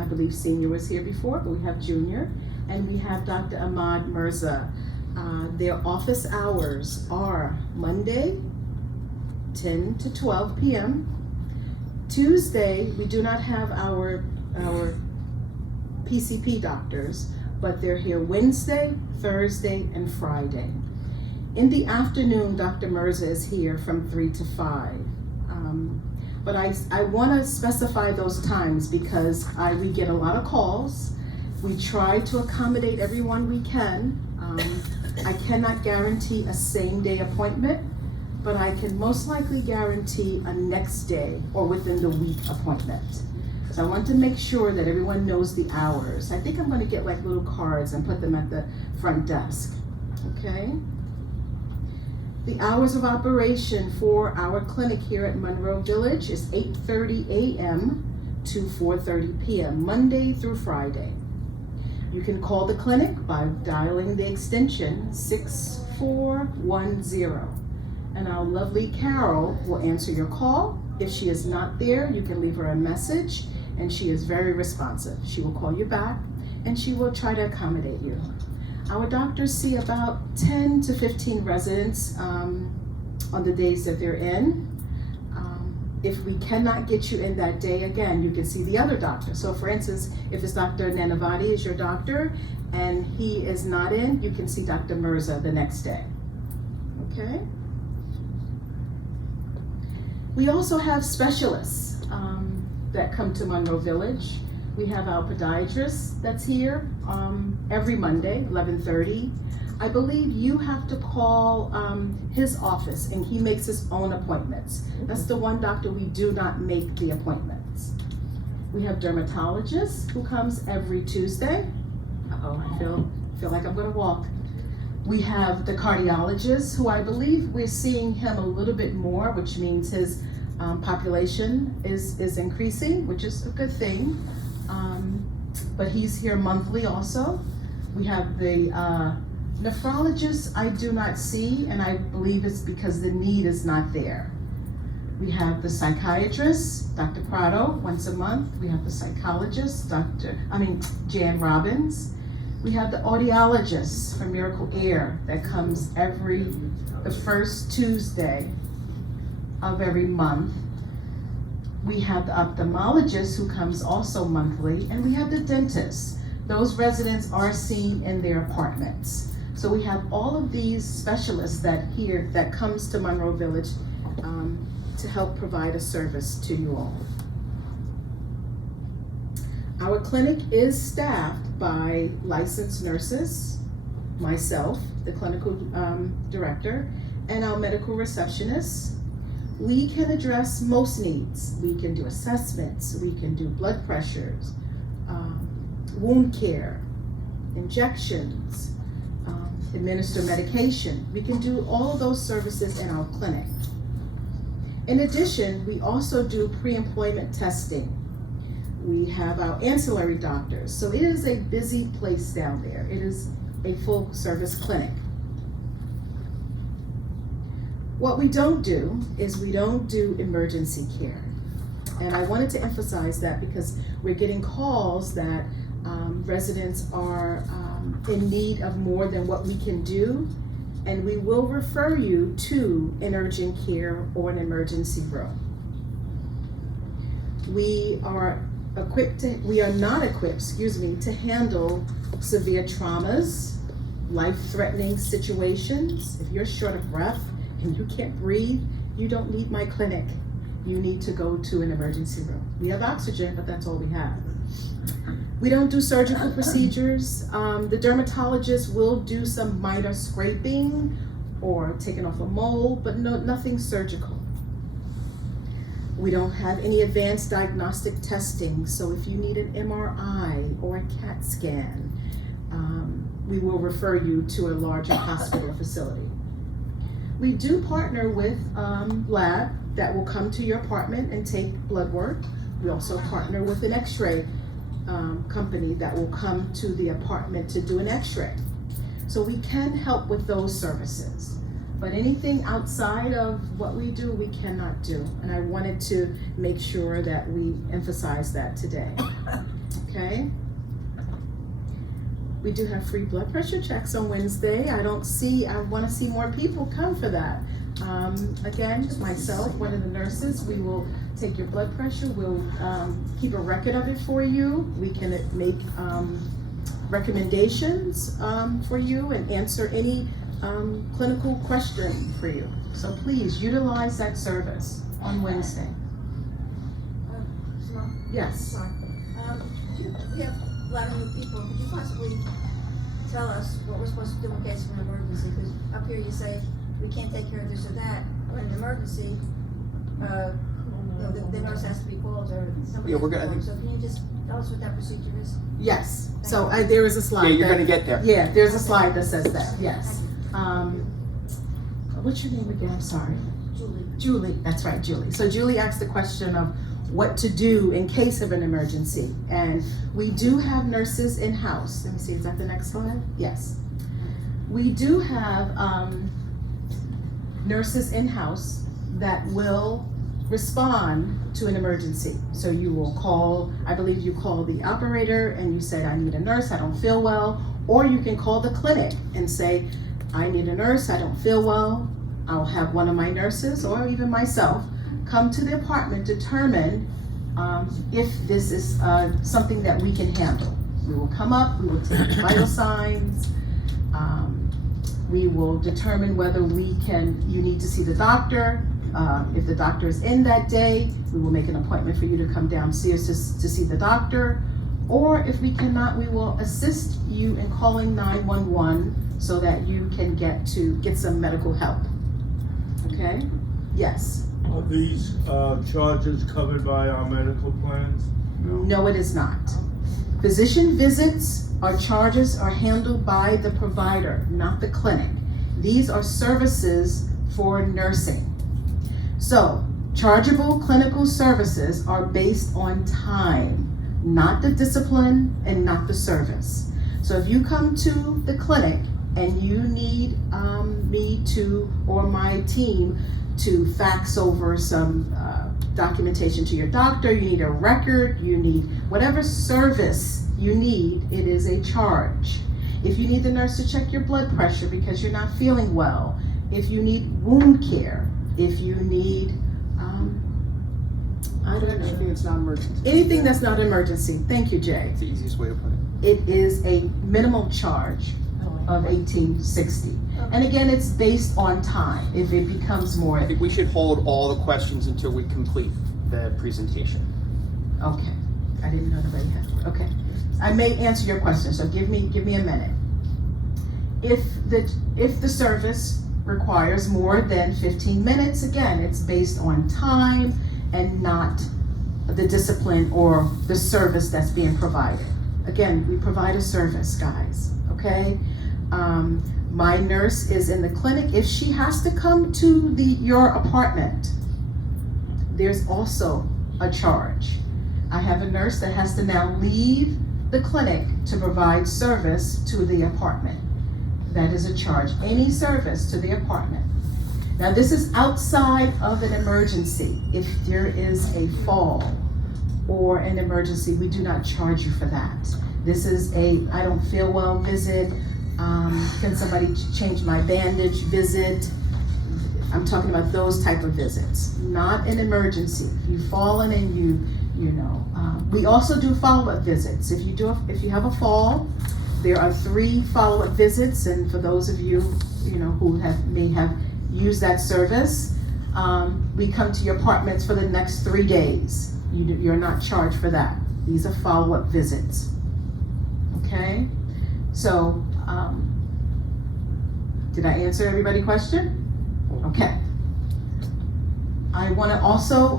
I believe Senior was here before, but we have Junior. And we have Dr. Ahmad Mirza. Their office hours are Monday, 10 to 12 p.m. Tuesday, we do not have our PCP doctors, but they're here Wednesday, Thursday, and Friday. In the afternoon, Dr. Mirza is here from 3 to 5. But I want to specify those times because we get a lot of calls. We try to accommodate everyone we can. I cannot guarantee a same-day appointment, but I can most likely guarantee a next day or within the week appointment. So I want to make sure that everyone knows the hours. I think I'm going to get like little cards and put them at the front desk, okay? The hours of operation for our clinic here at Monroe Village is 8:30 a.m. to 4:30 p.m., Monday through Friday. You can call the clinic by dialing the extension 6410. And our lovely Carol will answer your call. If she is not there, you can leave her a message, and she is very responsive. She will call you back, and she will try to accommodate you. Our doctors see about 10 to 15 residents on the days that they're in. If we cannot get you in that day, again, you can see the other doctor. So for instance, if it's Dr. Nanavati is your doctor, and he is not in, you can see Dr. Mirza the next day, okay? We also have specialists that come to Monroe Village. We have our podiatrist that's here every Monday, 11:30. I believe you have to call his office and he makes his own appointments. That's the one doctor we do not make the appointments. We have dermatologist who comes every Tuesday. Uh-oh, I feel like I'm gonna walk. We have the cardiologist who I believe we're seeing him a little bit more, which means his population is increasing, which is a good thing. But he's here monthly also. We have the nephrologist I do not see, and I believe it's because the need is not there. We have the psychiatrist, Dr. Prado, once a month. We have the psychologist, Jan Robbins. We have the audiologist from Miracle Air that comes the first Tuesday of every month. We have the ophthalmologist who comes also monthly, and we have the dentist. Those residents are seen in their apartments. So we have all of these specialists that comes to Monroe Village to help provide a service to you all. Our clinic is staffed by licensed nurses, myself, the clinical director, and our medical receptionist. We can address most needs. We can do assessments, we can do blood pressures, wound care, injections, administer medication. We can do all of those services in our clinic. In addition, we also do pre-employment testing. We have our ancillary doctors. So it is a busy place down there. It is a full service clinic. What we don't do is we don't do emergency care. And I wanted to emphasize that because we're getting calls that residents are in need of more than what we can do, and we will refer you to an urgent care or an emergency room. We are not equipped, to handle severe traumas, life-threatening situations. If you're short of breath and you can't breathe, you don't need my clinic. You need to go to an emergency room. We have oxygen, but that's all we have. We don't do surgical procedures. The dermatologist will do some minor scraping or taking off a mole, but nothing surgical. We don't have any advanced diagnostic testing, so if you need an MRI or a CAT scan, we will refer you to a larger hospital facility. We do partner with lab that will come to your apartment and take blood work. We also partner with an x-ray company that will come to the apartment to do an x-ray. So we can help with those services. But anything outside of what we do, we cannot do. And I wanted to make sure that we emphasize that today. Okay? We do have free blood pressure checks on Wednesday. I want to see more people come for that. Again, myself, one of the nurses, we will take your blood pressure. We'll keep a record of it for you. We can make recommendations for you and answer any clinical question for you. So please utilize that service on Wednesday. Yes. Sorry. We have a lot of new people. Could you possibly tell us what we're supposed to do in case of an emergency? Because up here you say we can't take care of this or that. But in an emergency, the nurse has to be called or somebody. Yeah, we're gonna- So can you just tell us what that procedure is? Yes. So there is a slide. Yeah, you're gonna get there. Yeah, there's a slide that says that. Yes. What's your name again? I'm sorry. Julie. Julie. That's right, Julie. So Julie asked the question of what to do in case of an emergency, and we do have nurses in house. Let me see. Is that the next slide? Yes. We do have nurses in house that will respond to an emergency. So you will call, I believe you call the operator and you said, I need a nurse, I don't feel well. Or you can call the clinic and say, I need a nurse, I don't feel well. I'll have one of my nurses or even myself come to the apartment, determine if this is something that we can handle. We will come up, we will take vital signs. We will determine whether you need to see the doctor. If the doctor is in that day, we will make an appointment for you to come downstairs to see the doctor. Or if we cannot, we will assist you in calling 911 so that you can get some medical help. Okay? Yes. Are these charges covered by our medical plans? No, it is not. Physician visits or charges are handled by the provider, not the clinic. These are services for nursing. So, chargeable clinical services are based on time, not the discipline and not the service. So if you come to the clinic and you need me to, or my team, to fax over some documentation to your doctor, you need a record, you need whatever service you need, it is a charge. If you need the nurse to check your blood pressure because you're not feeling well, if you need wound care, if you need, I don't know. Anything that's not emergency. Anything that's not emergency, thank you, Jay. It's the easiest way to put it. It is a minimal charge of $18.60. And again, it's based on time. If it becomes more, I think we should hold all the questions until we complete the presentation. okay. I didn't know nobody had, okay. I may answer your question, so give me a minute. If the service requires more than 15 minutes, again, it's based on time and not the discipline or the service that's being provided. Again, we provide a service, guys, okay? My nurse is in the clinic. If she has to come to your apartment, there's also a charge. I have a nurse that has to now leave the clinic to provide service to the apartment. That is a charge. Any service to the apartment. Now, this is outside of an emergency. If there is a fall or an emergency, we do not charge you for that. This is a I don't feel well visit. Can somebody change my bandage visit? I'm talking about those type of visits, not an emergency. You've fallen and you know. We also do follow-up visits. If you have a fall, there are 3 follow-up visits, and for those of you who may have used that service, we come to your apartments for the next 3 days. You're not charged for that. These are follow-up visits. Okay, so did I answer everybody's question? Okay. I want to also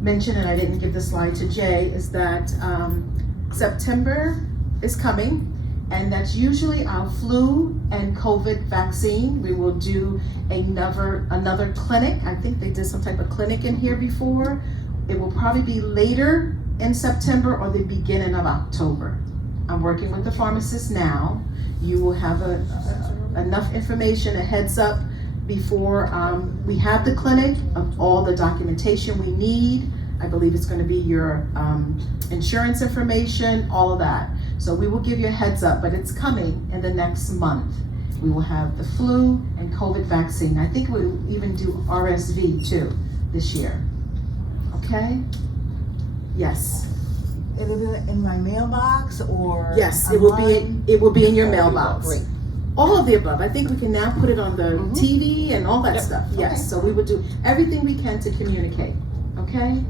mention, and I didn't give the slide to Jay, is that September is coming, and that's usually our flu and COVID vaccine. We will do another clinic. I think they did some type of clinic in here before. It will probably be later in September or the beginning of October. I'm working with the pharmacist now. You will have enough information, a heads up before we have the clinic of all the documentation we need. I believe it's going to be your insurance information, all of that. So we will give you a heads up, but it's coming in the next month. We will have the flu and COVID vaccine. I think we'll even do RSV too this year. Okay? Yes. It'll be in my mailbox or? Yes, online? it will be in your mailbox. Great. All of the above. I think we can now put it on the TV and all that Yep. stuff. Yes, Okay. so we will do everything we can to communicate. Okay?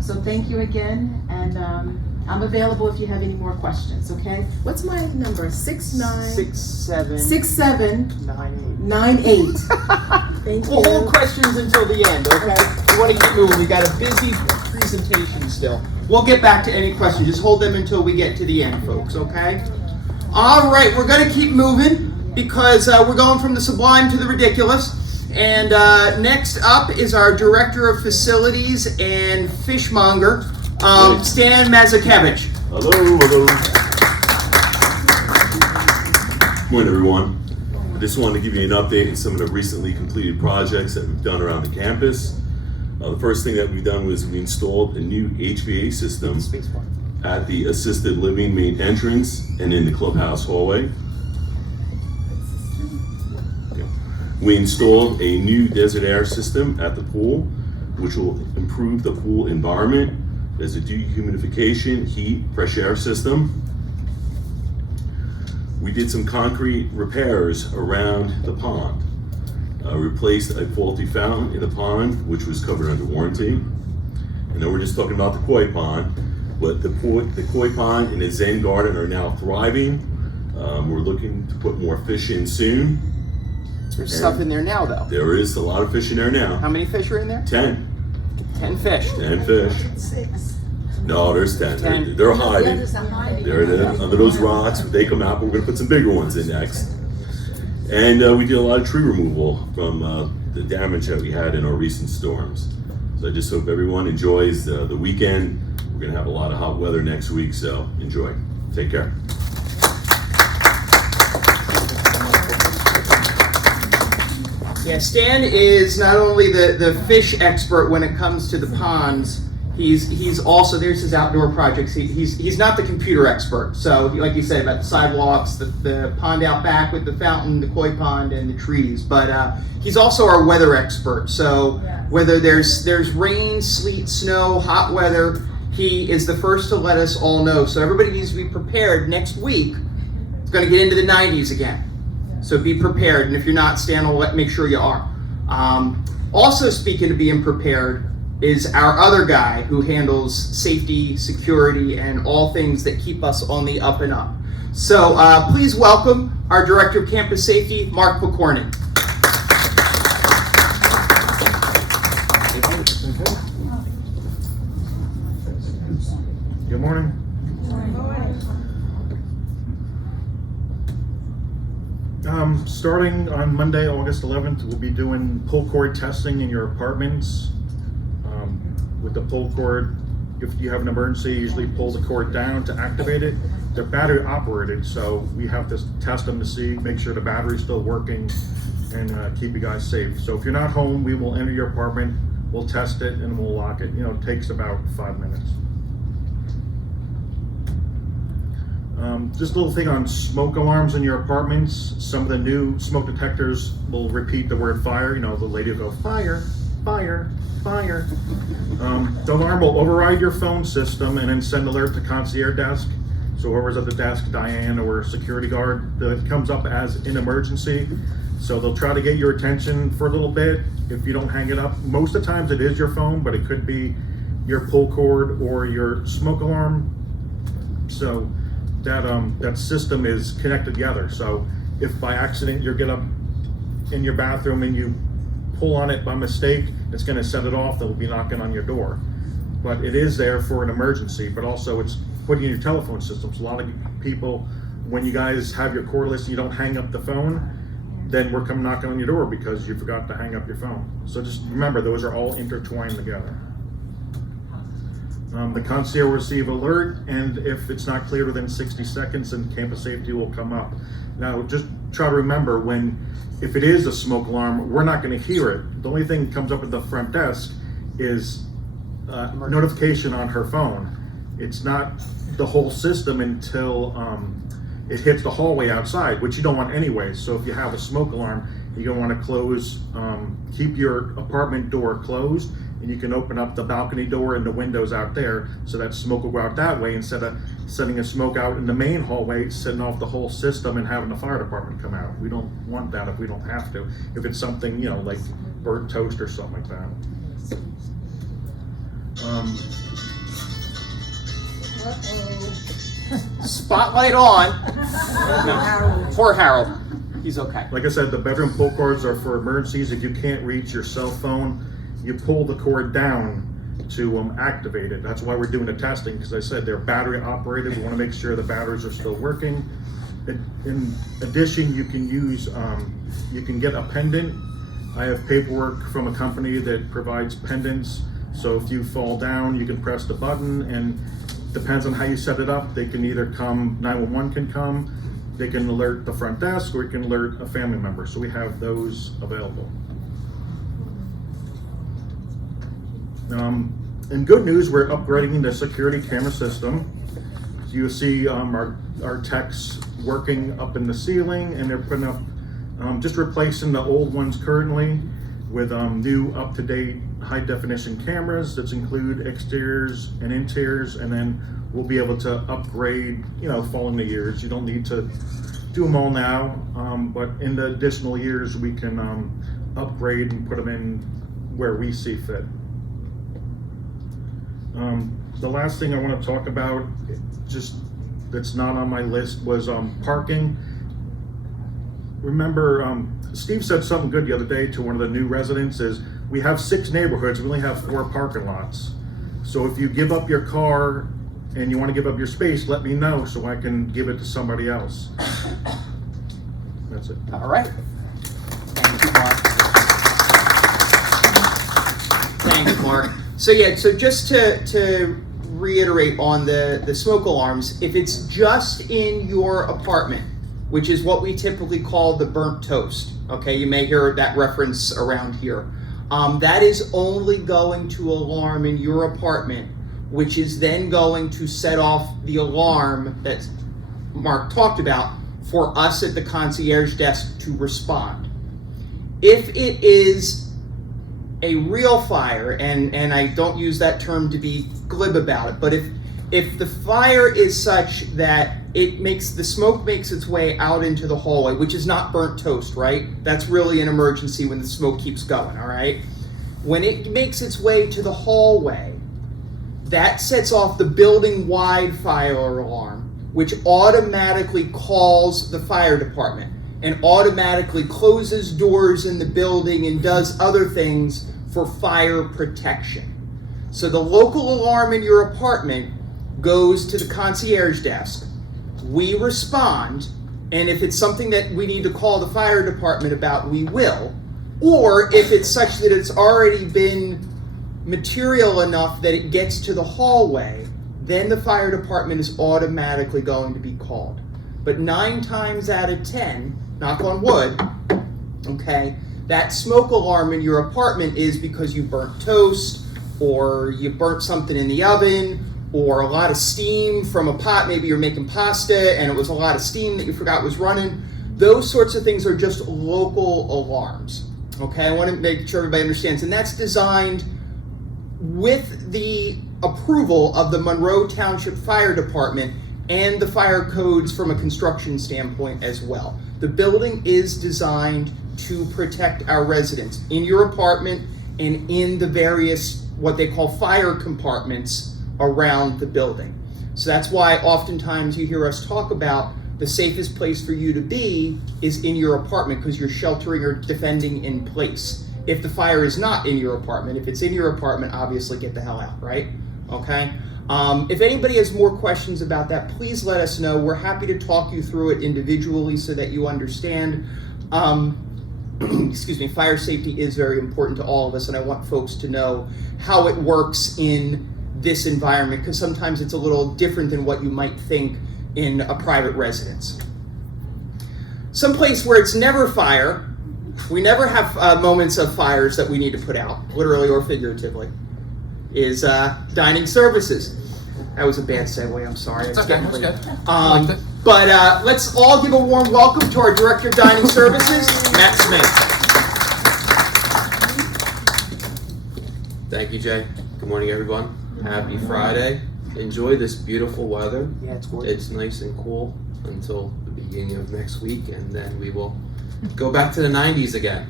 So thank you again, and I'm available if you have any more questions. Okay? What's my number? 6798. 6998. Thank We'll hold you. questions until the end, okay? We want to keep moving. We got a busy presentation still. We'll get back to any questions. Just hold them until we get to the end, folks, okay? All right, we're going to keep moving because we're going from the sublime to the ridiculous. And next up is our Director of Facilities and Fishmonger, Stan Mazakevich. Hello, hello. Good morning, everyone. I just wanted to give you an update on some of the recently completed projects that we've done around the campus. The first thing that we've done was we installed a new HVAC system at the assisted living main entrance and in the clubhouse hallway. We installed a new desert air system at the pool, which will improve the pool environment. There's a dehumidification, heat, fresh air system. We did some concrete repairs around the pond. Replaced a faulty fountain in the pond, which was covered under warranty. And then we're just talking about the koi pond. But the koi pond and the Zen garden are now thriving. We're looking to put more fish in soon. There's stuff in there now, though. There is a lot of fish in there now. How many fish are in there? 10. 10 fish. 10 fish. No, there's 10. 10. They're The hiding. others are hiding. They're under those rocks. When they come out, but we're gonna put some bigger ones in next. And we did a lot of tree removal from the damage that we had in our recent storms. So I just hope everyone enjoys the weekend. We're gonna have a lot of hot weather next week, so enjoy. Take care. Yeah, Stan is not only the fish expert when it comes to the ponds, he's also, there's his outdoor projects. He's not the computer expert. So like you said about the sidewalks, the pond out back with the fountain, the koi pond, and the trees. But he's also our weather expert. So whether there's rain, sleet, snow, hot weather, he is the first to let us all know. So everybody needs to be prepared. Next week, it's going to get into the 90s again. So be prepared, and if you're not, Stan will make sure you are. Also speaking of being prepared is our other guy who handles safety, security, and all things that keep us on the up and up. So please welcome our Director of Campus Safety, Mark Pokorny. Good morning. Starting on Monday, August 11th, we'll be doing pull cord testing in your apartments. With the pull cord, if you have an emergency, you usually pull the cord down to activate it. They're battery operated, so we have to test them to see, make sure the battery's still working, and keep you guys safe. So if you're not home, we will enter your apartment, we'll test it, and we'll lock it. You know, it takes about 5 minutes. Just a little thing on smoke alarms in your apartments. Some of the new smoke detectors will repeat the word fire. You know, the lady will go, fire, fire, fire. The alarm will override your phone system and then send alert to concierge desk. So whoever's at the desk, Diane or security guard, that comes up as an emergency. So they'll try to get your attention for a little bit. If you don't hang it up, most of the times it is your phone, but it could be your pull cord or your smoke alarm. So that system is connected together. So if by accident you get up in your bathroom and you pull on it by mistake, it's going to set it off. They'll be knocking on your door. But it is there for an emergency, but also it's putting in your telephone systems. A lot of people, when you guys have your cordless and you don't hang up the phone, then we're coming knocking on your door because you forgot to hang up your phone. So just remember, those are all intertwined together. The concierge will receive alert, and if it's not cleared within 60 seconds, then campus safety will come up. Now, just try to remember if it is a smoke alarm, we're not going to hear it. The only thing that comes up at the front desk is notification on her phone. It's not the whole system until it hits the hallway outside, which you don't want anyway. So if you have a smoke alarm, you're going to want to close, keep your apartment door closed, and you can open up the balcony door and the windows out there so that smoke will go out that way instead of sending a smoke out in the main hallway, setting off the whole system and having the fire department come out. We don't want that if we don't have to. If it's something, you know, like burnt toast or something like that. Spotlight on. No, poor Harold. He's okay. Like I said, the bedroom pull cords are for emergencies. If you can't reach your cell phone, you pull the cord down to activate it. That's why we're doing the testing, because I said they're battery operated. We want to make sure the batteries are still working. In addition, you can use, you can get a pendant. I have paperwork from a company that provides pendants. So if you fall down, you can press the button, and depends on how you set it up. They can either come, 911 can come, they can alert the front desk, or it can alert a family member. So we have those available. In good news, we're upgrading the security camera system. So you'll see our techs working up in the ceiling, and they're putting up, just replacing the old ones currently with new up-to-date high-definition cameras that include exteriors and interiors, and then we'll be able to upgrade, you know, following the years. You don't need to do them all now, but in the additional years, we can upgrade and put them in where we see fit. The last thing I want to talk about, just that's not on my list, was parking. Remember, Steve said something good the other day to one of the new residents, is we have 6 neighborhoods, we only have 4 parking lots. So if you give up your car and you want to give up your space, let me know so I can give it to somebody else. That's it. All right. Thank you, Mark. Thanks, Mark. So yeah, so just to reiterate on the smoke alarms, if it's just in your apartment, which is what we typically call the burnt toast, okay, you may hear that reference around here. That is only going to alarm in your apartment, which is then going to set off the alarm that Mark talked about for us at the concierge desk to respond. If it is a real fire, and I don't use that term to be glib about it, but if the fire is such that the smoke makes its way out into the hallway, which is not burnt toast, right? That's really an emergency when the smoke keeps going, all right? When it makes its way to the hallway, that sets off the building-wide fire alarm, which automatically calls the fire department and automatically closes doors in the building and does other things for fire protection. So the local alarm in your apartment goes to the concierge desk. We respond, and if it's something that we need to call the fire department about, we will. Or if it's such that it's already been material enough that it gets to the hallway, then the fire department is automatically going to be called. But 9 times out of 10, knock on wood, okay, that smoke alarm in your apartment is because you burnt toast, or you burnt something in the oven, or a lot of steam from a pot. Maybe you're making pasta and it was a lot of steam that you forgot was running. Those sorts of things are just local alarms. Okay, I want to make sure everybody understands. And that's designed with the approval of the Monroe Township Fire Department and the fire codes from a construction standpoint as well. The building is designed to protect our residents in your apartment and in the various, what they call fire compartments around the building. So that's why oftentimes you hear us talk about the safest place for you to be is in your apartment, because you're sheltering or defending in place. If the fire is not in your apartment, if it's in your apartment, obviously get the hell out, right? Okay? If anybody has more questions about that, please let us know. We're happy to talk you through it individually so that you understand. Excuse me, fire safety is very important to all of us, and I want folks to know how it works in this environment, because sometimes it's a little different than what you might think in a private residence. Someplace where it's never fire, we never have moments of fires that we need to put out, literally or figuratively, is dining services. That was a bad segue, I'm sorry. It's okay, it's good. But let's all give a warm welcome to our Director of Dining Services, Matt Smith. Thank you, Jay. Good morning, everyone. Happy Friday. Enjoy this beautiful weather. Yeah, it's gorgeous. It's nice and cool until the beginning of next week, and then we will go back to the 90s again.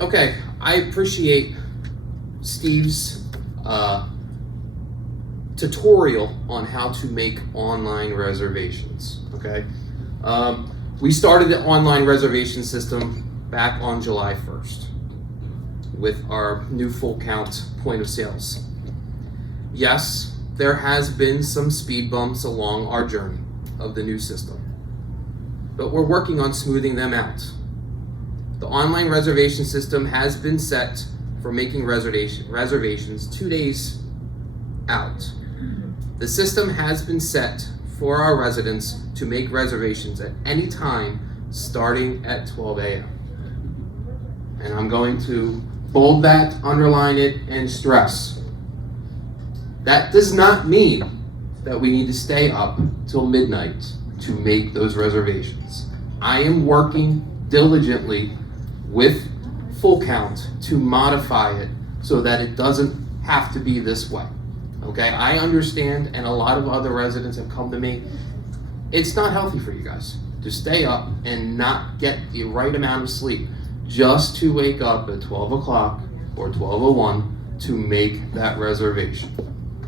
Okay, I appreciate Steve's tutorial on how to make online reservations, okay? We started the online reservation system back on July 1st with our new full count point of sales. Yes, there has been some speed bumps along our journey of the new system, but we're working on smoothing them out. The online reservation system has been set for making reservations 2 days out. The system has been set for our residents to make reservations at any time starting at 12 a.m. And I'm going to bold that, underline it, and stress. That does not mean that we need to stay up till midnight to make those reservations. I am working diligently with Full Count to modify it so that it doesn't have to be this way. Okay, I understand, and a lot of other residents have come to me. It's not healthy for you guys to stay up and not get the right amount of sleep just to wake up at 12 o'clock or 12:01 to make that reservation.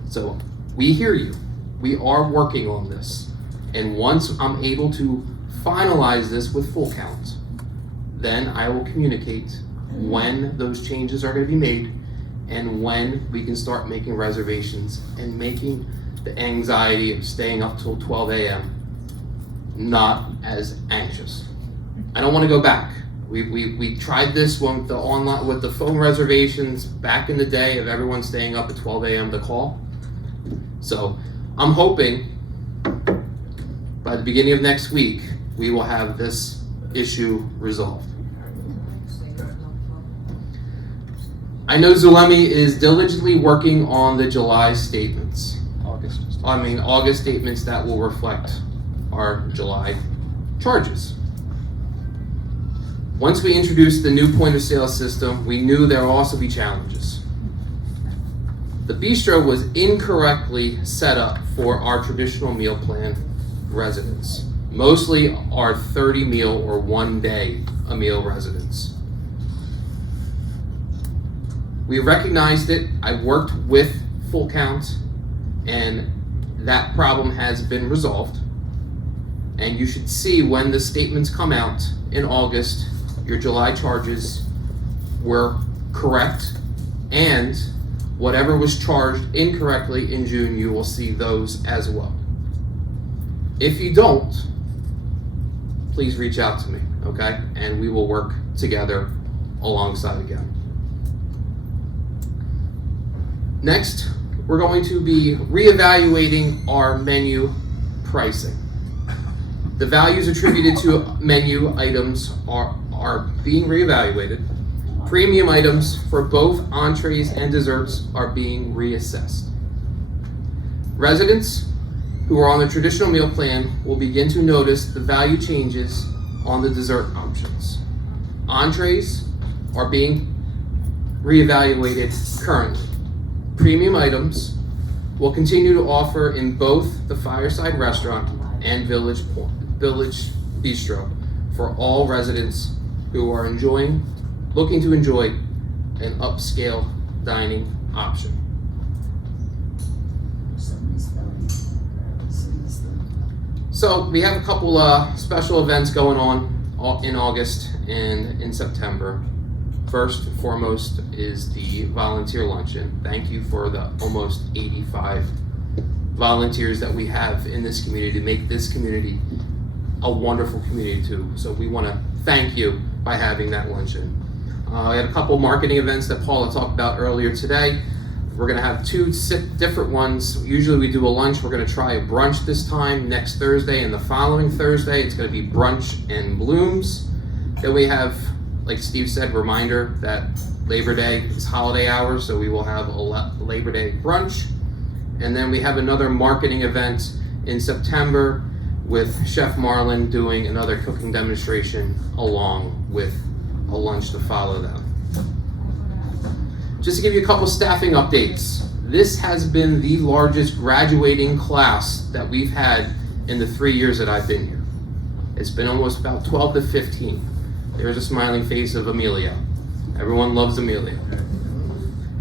So we hear you. We are working on this. And once I'm able to finalize this with full count, then I will communicate when those changes are going to be made and when we can start making reservations and making the anxiety of staying up till 12 a.m. not as anxious. I don't want to go back. We tried this one with the online, with the phone reservations back in the day of everyone staying up at 12 a.m. to call. So I'm hoping by the beginning of next week, we will have this issue resolved. I know Zulemi is diligently working on the July statements. August statements that will reflect our July charges. Once we introduced the new point of sale system, we knew there would also be challenges. The bistro was incorrectly set up for our traditional meal plan residents, mostly our 30 meal or 1 day a meal residents. We recognized it. I worked with full count, and that problem has been resolved. And you should see when the statements come out in August, your July charges were correct, and whatever was charged incorrectly in June, you will see those as well. If you don't, please reach out to me, okay? And we will work together alongside again. Next, we're going to be reevaluating our menu pricing. The values attributed to menu items are being reevaluated. Premium items for both entrees and desserts are being reassessed. Residents who are on the traditional meal plan will begin to notice the value changes on the dessert options. Entrees are being reevaluated currently. Premium items will continue to offer in both the Fireside Restaurant and Village Bistro for all residents who are looking to enjoy an upscale dining option. So we have a couple special events going on in August and in September. First and foremost is the volunteer luncheon. Thank you for the almost 85 volunteers that we have in this community to make this community a wonderful community too. So we want to thank you by having that luncheon. We had a couple marketing events that Paula talked about earlier today. We're going to have two different ones. Usually we do a lunch. We're going to try a brunch this time next Thursday, and the following Thursday it's going to be brunch and blooms. Then we have, like Steve said, reminder that Labor Day is holiday hours, so we will have a Labor Day brunch. And then we have another marketing event in September with Chef Marlin doing another cooking demonstration along with a lunch to follow that. Just to give you a couple staffing updates, this has been the largest graduating class that we've had in the 3 years that I've been here. It's been almost about 12 to 15. There's a smiling face of Amelia. Everyone loves Amelia.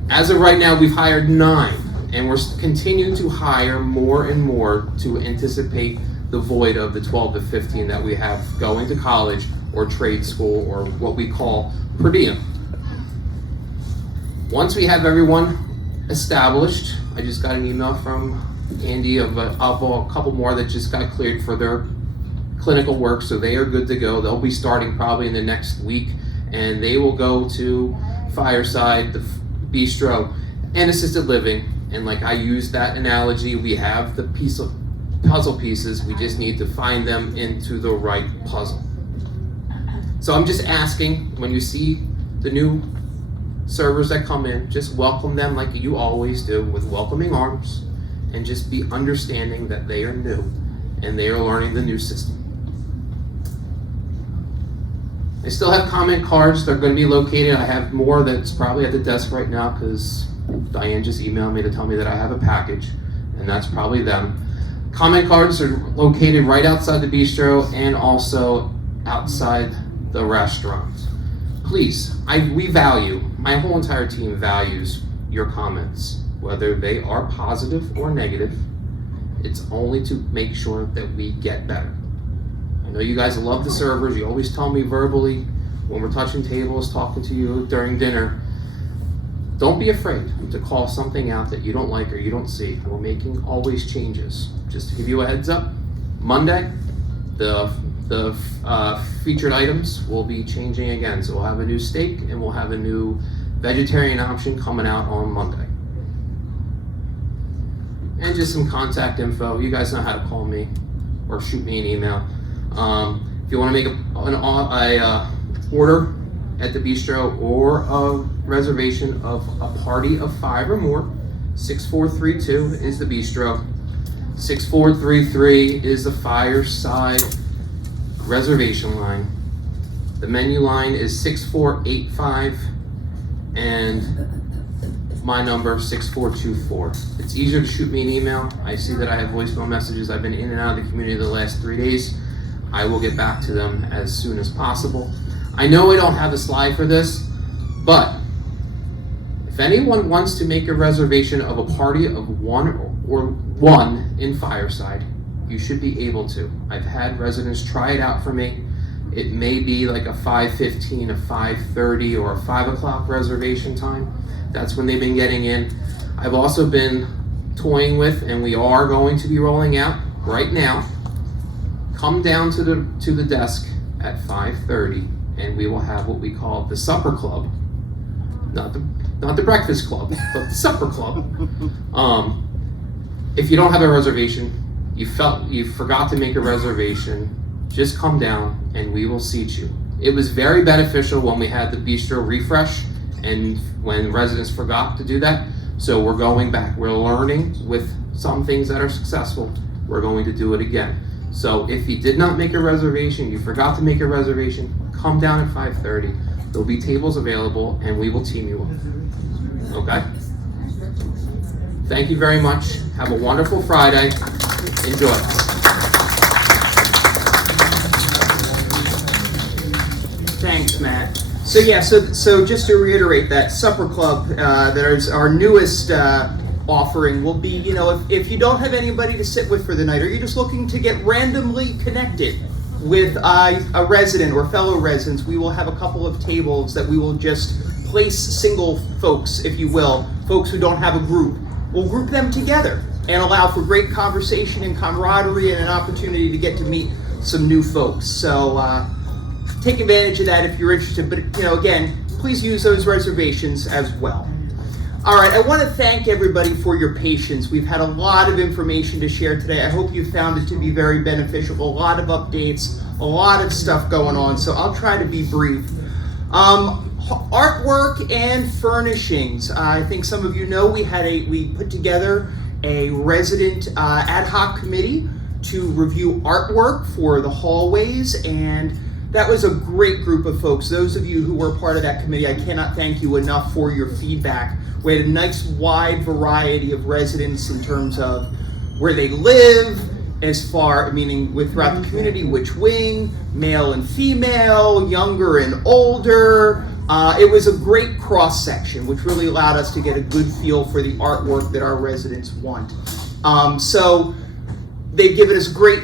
As of right now, we've hired 9, and we're continuing to hire more and more to anticipate the void of the 12 to 15 that we have going to college or trade school or what we call per diem. Once we have everyone established, I just got an email from Andy of a couple more that just got cleared for their clinical work, so they are good to go. They'll be starting probably in the next week, and they will go to Fireside, the Bistro, and assisted living. And like I used that analogy, we have the puzzle pieces, we just need to find them into the right puzzle. So I'm just asking, when you see the new servers that come in, just welcome them like you always do, with welcoming arms, and just be understanding that they are new and they are learning the new system. I still have comment cards. They're going to be located. I have more that's probably at the desk right now because Diane just emailed me to tell me that I have a package, and that's probably them. Comment cards are located right outside the bistro and also outside the restaurant. Please, my whole entire team values your comments, whether they are positive or negative. It's only to make sure that we get better. I know you guys love the servers. You always tell me verbally when we're touching tables, talking to you during dinner. Don't be afraid to call something out that you don't like or you don't see. We're making always changes. Just to give you a heads up, Monday, the featured items will be changing again. So we'll have a new steak and we'll have a new vegetarian option coming out on Monday. And just some contact info. You guys know how to call me or shoot me an email. If you want to make an order at the bistro or a reservation of a party of 5 or more, 6432 is the bistro. 6433 is the Fireside reservation line. The menu line is 6485 and my number 6424. It's easier to shoot me an email. I see that I have voicemail messages. I've been in and out of the community the last 3 days. I will get back to them as soon as possible. I know I don't have a slide for this, but if anyone wants to make a reservation of a party of one in Fireside, you should be able to. I've had residents try it out for me. It may be like a 5:15, a 5:30, or a 5 o'clock reservation time. That's when they've been getting in. I've also been toying with, and we are going to be rolling out right now. Come down to the desk at 5:30, and we will have what we call the supper club. Not the breakfast club, but the supper club. If you don't have a reservation, you forgot to make a reservation, just come down and we will seat you. It was very beneficial when we had the bistro refresh and when residents forgot to do that. So we're going back. We're learning with some things that are successful. We're going to do it again. So if you did not make a reservation, you forgot to make a reservation, come down at 5:30. There'll be tables available and we will team you up. Okay? Thank you very much. Have a wonderful Friday. Enjoy. Thanks, Matt. So yeah, so just to reiterate, that supper club that is our newest offering will be, if you don't have anybody to sit with for the night, or you're just looking to get randomly connected with a resident or fellow residents, we will have a couple of tables that we will just place single folks, if you will, folks who don't have a group. We'll group them together and allow for great conversation and camaraderie and an opportunity to get to meet some new folks. So take advantage of that if you're interested. But again, please use those reservations as well. All right, I want to thank everybody for your patience. We've had a lot of information to share today. I hope you found it to be very beneficial. A lot of updates, a lot of stuff going on. So I'll try to be brief. Artwork and furnishings. I think some of you know we put together a resident ad hoc committee to review artwork for the hallways, and that was a great group of folks. Those of you who were part of that committee, I cannot thank you enough for your feedback. We had a nice wide variety of residents in terms of where they live, meaning throughout the community, which wing, male and female, younger and older. It was a great cross section, which really allowed us to get a good feel for the artwork that our residents want. So they've given us great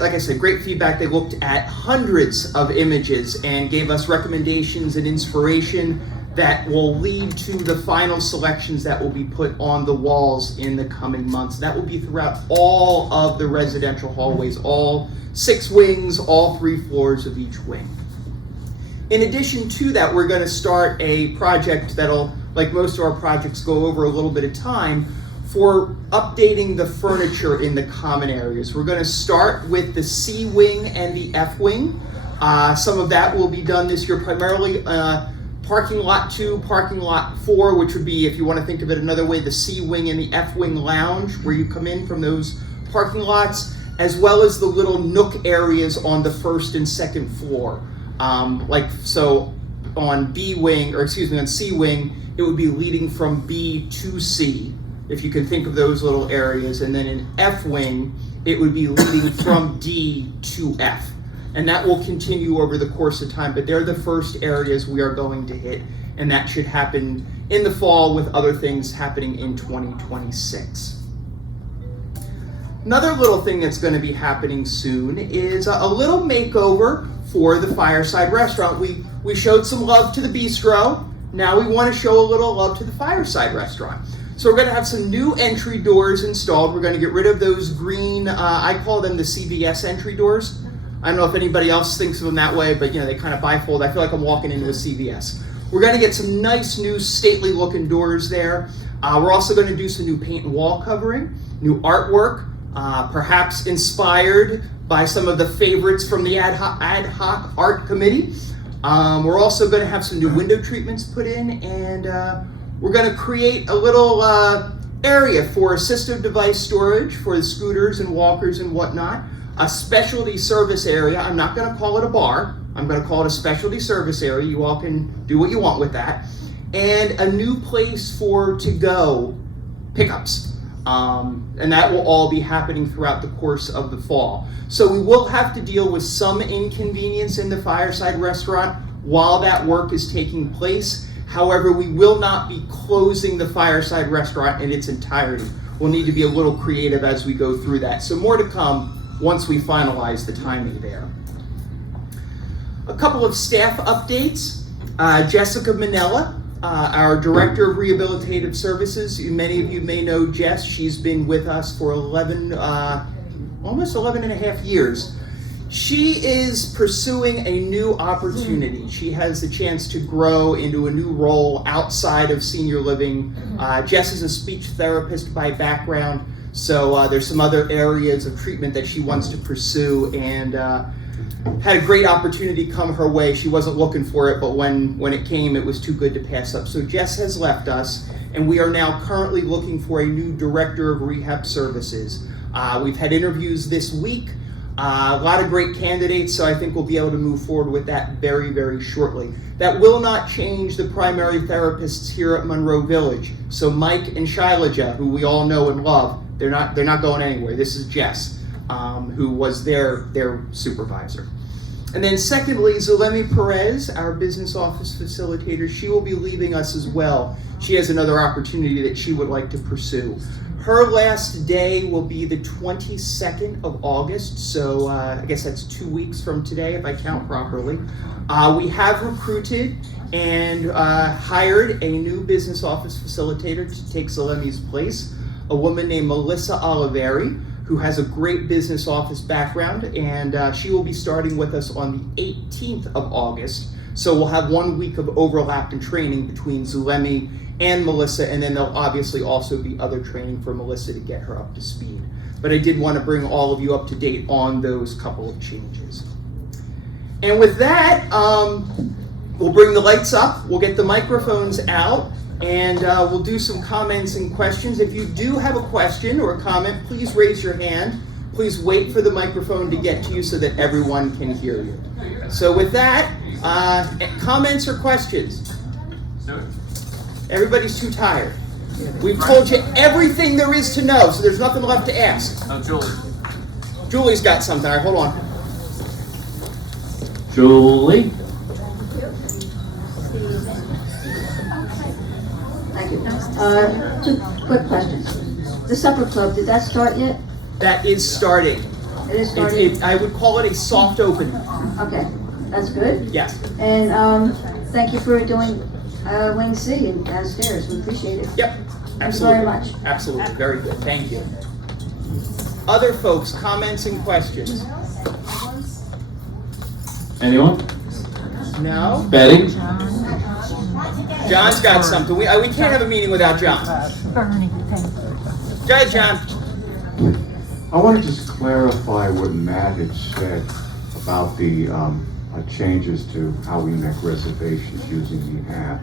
feedback. They looked at hundreds of images and gave us recommendations and inspiration that will lead to the final selections that will be put on the walls in the coming months. That will be throughout all of the residential hallways, all 6 wings, all 3 floors of each wing. In addition to that, we're going to start a project that'll, like most of our projects, go over a little bit of time for updating the furniture in the common areas. We're going to start with the C wing and the F wing. Some of that will be done this year, primarily parking lot 2, parking lot 4, which would be, if you want to think of it another way, the C wing and the F wing lounge, where you come in from those parking lots, as well as the little nook areas on the 1st and 2nd floor. On on C wing, it would be leading from B to C, if you can think of those little areas. And then in F wing, it would be leading from D to F. And that will continue over the course of time, but they're the first areas we are going to hit, and that should happen in the fall with other things happening in 2026. Another little thing that's going to be happening soon is a little makeover for the Fireside Restaurant. We showed some love to the bistro. Now we want to show a little love to the Fireside Restaurant. So we're going to have some new entry doors installed. We're going to get rid of those green, I call them the CVS entry doors. I don't know if anybody else thinks of them that way, but they kind of bifold. I feel like I'm walking into a CVS. We're going to get some nice new stately looking doors there. We're also going to do some new paint and wall covering, new artwork, perhaps inspired by some of the favorites from the ad hoc art committee. We're also going to have some new window treatments put in, and we're going to create a little area for assistive device storage for the scooters and walkers and whatnot. A specialty service area. I'm not going to call it a bar. I'm going to call it a specialty service area. You all can do what you want with that. And a new place for to-go pickups. And that will all be happening throughout the course of the fall. So we will have to deal with some inconvenience in the Fireside Restaurant while that work is taking place. However, we will not be closing the Fireside Restaurant in its entirety. We'll need to be a little creative as we go through that. So more to come once we finalize the timing there. A couple of staff updates. Jessica Manella, our Director of Rehabilitative Services. Many of you may know Jess. She's been with us for almost 11 and a half years. She is pursuing a new opportunity. She has the chance to grow into a new role outside of senior living. Jess is a speech therapist by background, so there's some other areas of treatment that she wants to pursue, and had a great opportunity come her way. She wasn't looking for it, but when it came, it was too good to pass up. So Jess has left us, and we are now currently looking for a new Director of Rehab Services. We've had interviews this week. A lot of great candidates, so I think we'll be able to move forward with that very, very shortly. That will not change the primary therapists here at Monroe Village. So Mike and Shailaja, who we all know and love, they're not going anywhere. This is Jess, who was their supervisor. And then secondly, Zulemi Perez, our business office facilitator, she will be leaving us as well. She has another opportunity that she would like to pursue. Her last day will be the 22nd of August, so I guess that's 2 weeks from today if I count properly. We have recruited and hired a new business office facilitator to take Zulemi's place, a woman named Melissa Oliveri, who has a great business office background, and she will be starting with us on the 18th of August. So we'll have 1 week of overlap in training between Zulemi and Melissa, and then there'll obviously also be other training for Melissa to get her up to speed. But I did want to bring all of you up to date on those couple of changes. And with that, we'll bring the lights up, we'll get the microphones out, and we'll do some comments and questions. If you do have a question or a comment, please raise your hand. Please wait for the microphone to get to you so that everyone can hear you. So with that, comments or questions? Everybody's too tired. We've told you everything there is to know, so there's nothing left to ask. Julie. Julie's got something. All right, hold on. Julie? Thank you. Two quick questions. The supper club, did that start yet? That is starting. It is starting? I would call it a soft opening. Okay, that's good. Yes. And thank you for doing Wing C and downstairs. We appreciate it. Yep. Thank Absolutely. you very much. Absolutely. Very good. Thank you. Other folks, comments and questions? Anyone? No? Betty? John's got something. We can't have a meeting without John. Go ahead, John. I want to just clarify what Matt had said about the changes to how we make reservations using the app.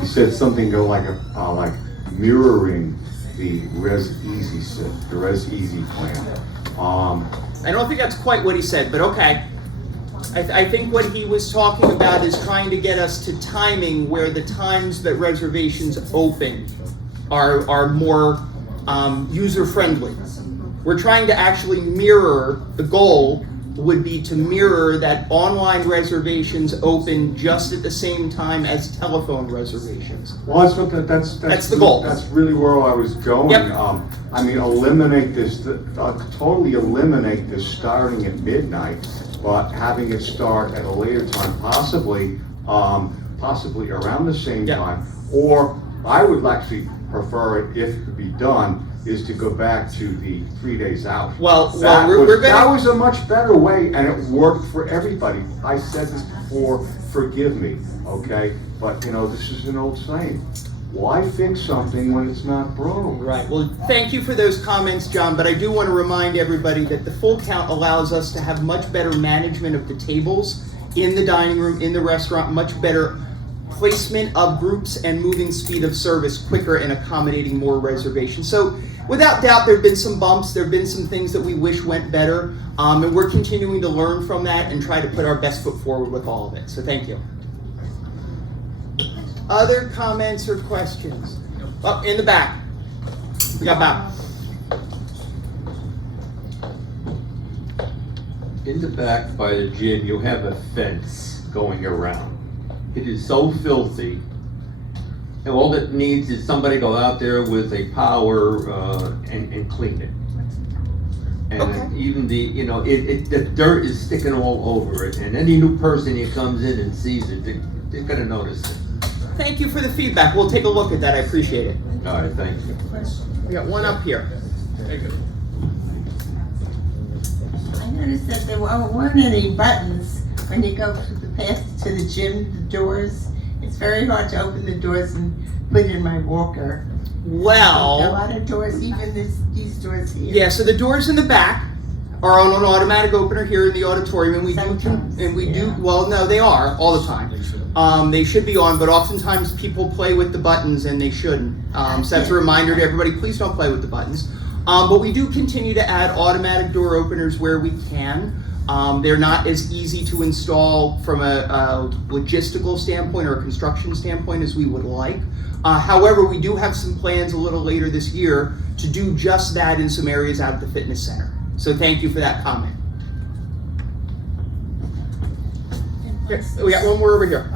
He said something like mirroring the Res Easy plan. I don't think that's quite what he said, but okay. I think what he was talking about is trying to get us to timing where the times that reservations open are more user-friendly. We're trying to actually mirror the goal would be to mirror that online reservations open just at the same time as telephone reservations. Well, that's the goal. That's really where I was going. Yep. I mean, eliminate this, totally eliminate this starting at midnight, but having it start at a later time, possibly around the same Yep. time. Or I would actually prefer it, if it could be done, is to go back to the 3 days out. That was a much better way, and it worked for everybody. I said this before, forgive me, okay? But, you know, this is an old saying. Why fix something when it's not broke? Right. Well, thank you for those comments, John, but I do want to remind everybody that the full count allows us to have much better management of the tables in the dining room, in the restaurant, much better placement of groups and moving speed of service quicker and accommodating more reservations. So without doubt, there have been some bumps, there have been some things that we wish went better, and we're continuing to learn from that and try to put our best foot forward with all of it. So thank you. Other comments or questions? Oh, in the back. We got Bob. In the back by the gym, you have a fence going around. It is so filthy. And all it needs is somebody to go out there with a power and clean it. And Okay. even the dirt is sticking all over it. And any new person who comes in and sees it, they're gonna notice it. Thank you for the feedback. We'll take a look at that. I appreciate it. All right, thank you. We got one up here. I noticed that there weren't any buttons when you go through the path to the gym, the doors. It's very hard to open the doors and put in my walker. Well, A lot of doors, even these doors here. yeah, so the doors in the back are on an automatic opener here in the auditorium, and we do, well, no, they are all the time. They should be on, but oftentimes people play with the buttons and they shouldn't. So that's a reminder to everybody, please don't play with the buttons. But we do continue to add automatic door openers where we can. They're not as easy to install from a logistical standpoint or a construction standpoint as we would like. However, we do have some plans a little later this year to do just that in some areas out at the fitness center. So thank you for that comment. Here, we got one more over here.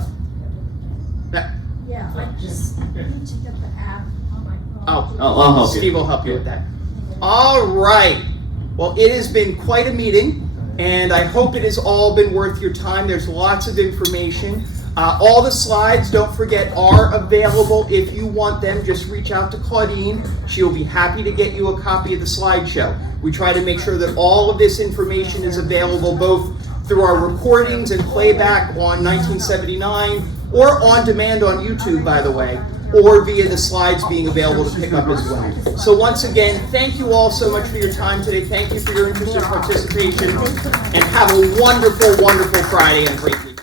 Yeah, I just need to get the app on my phone. I'll help you. Steve will help you with that. All right. Well, it has been quite a meeting, and I hope it has all been worth your time. There's lots of information. All the slides, don't forget, are available. If you want them, just reach out to Claudine. She'll be happy to get you a copy of the slideshow. We try to make sure that all of this information is available both through our recordings and playback on 1979 or on demand on YouTube, by the way, or via the slides being available to pick up as well. So once again, thank you all so much for your time today. Thank you for your interest and participation, and have a wonderful, wonderful Friday and a great week.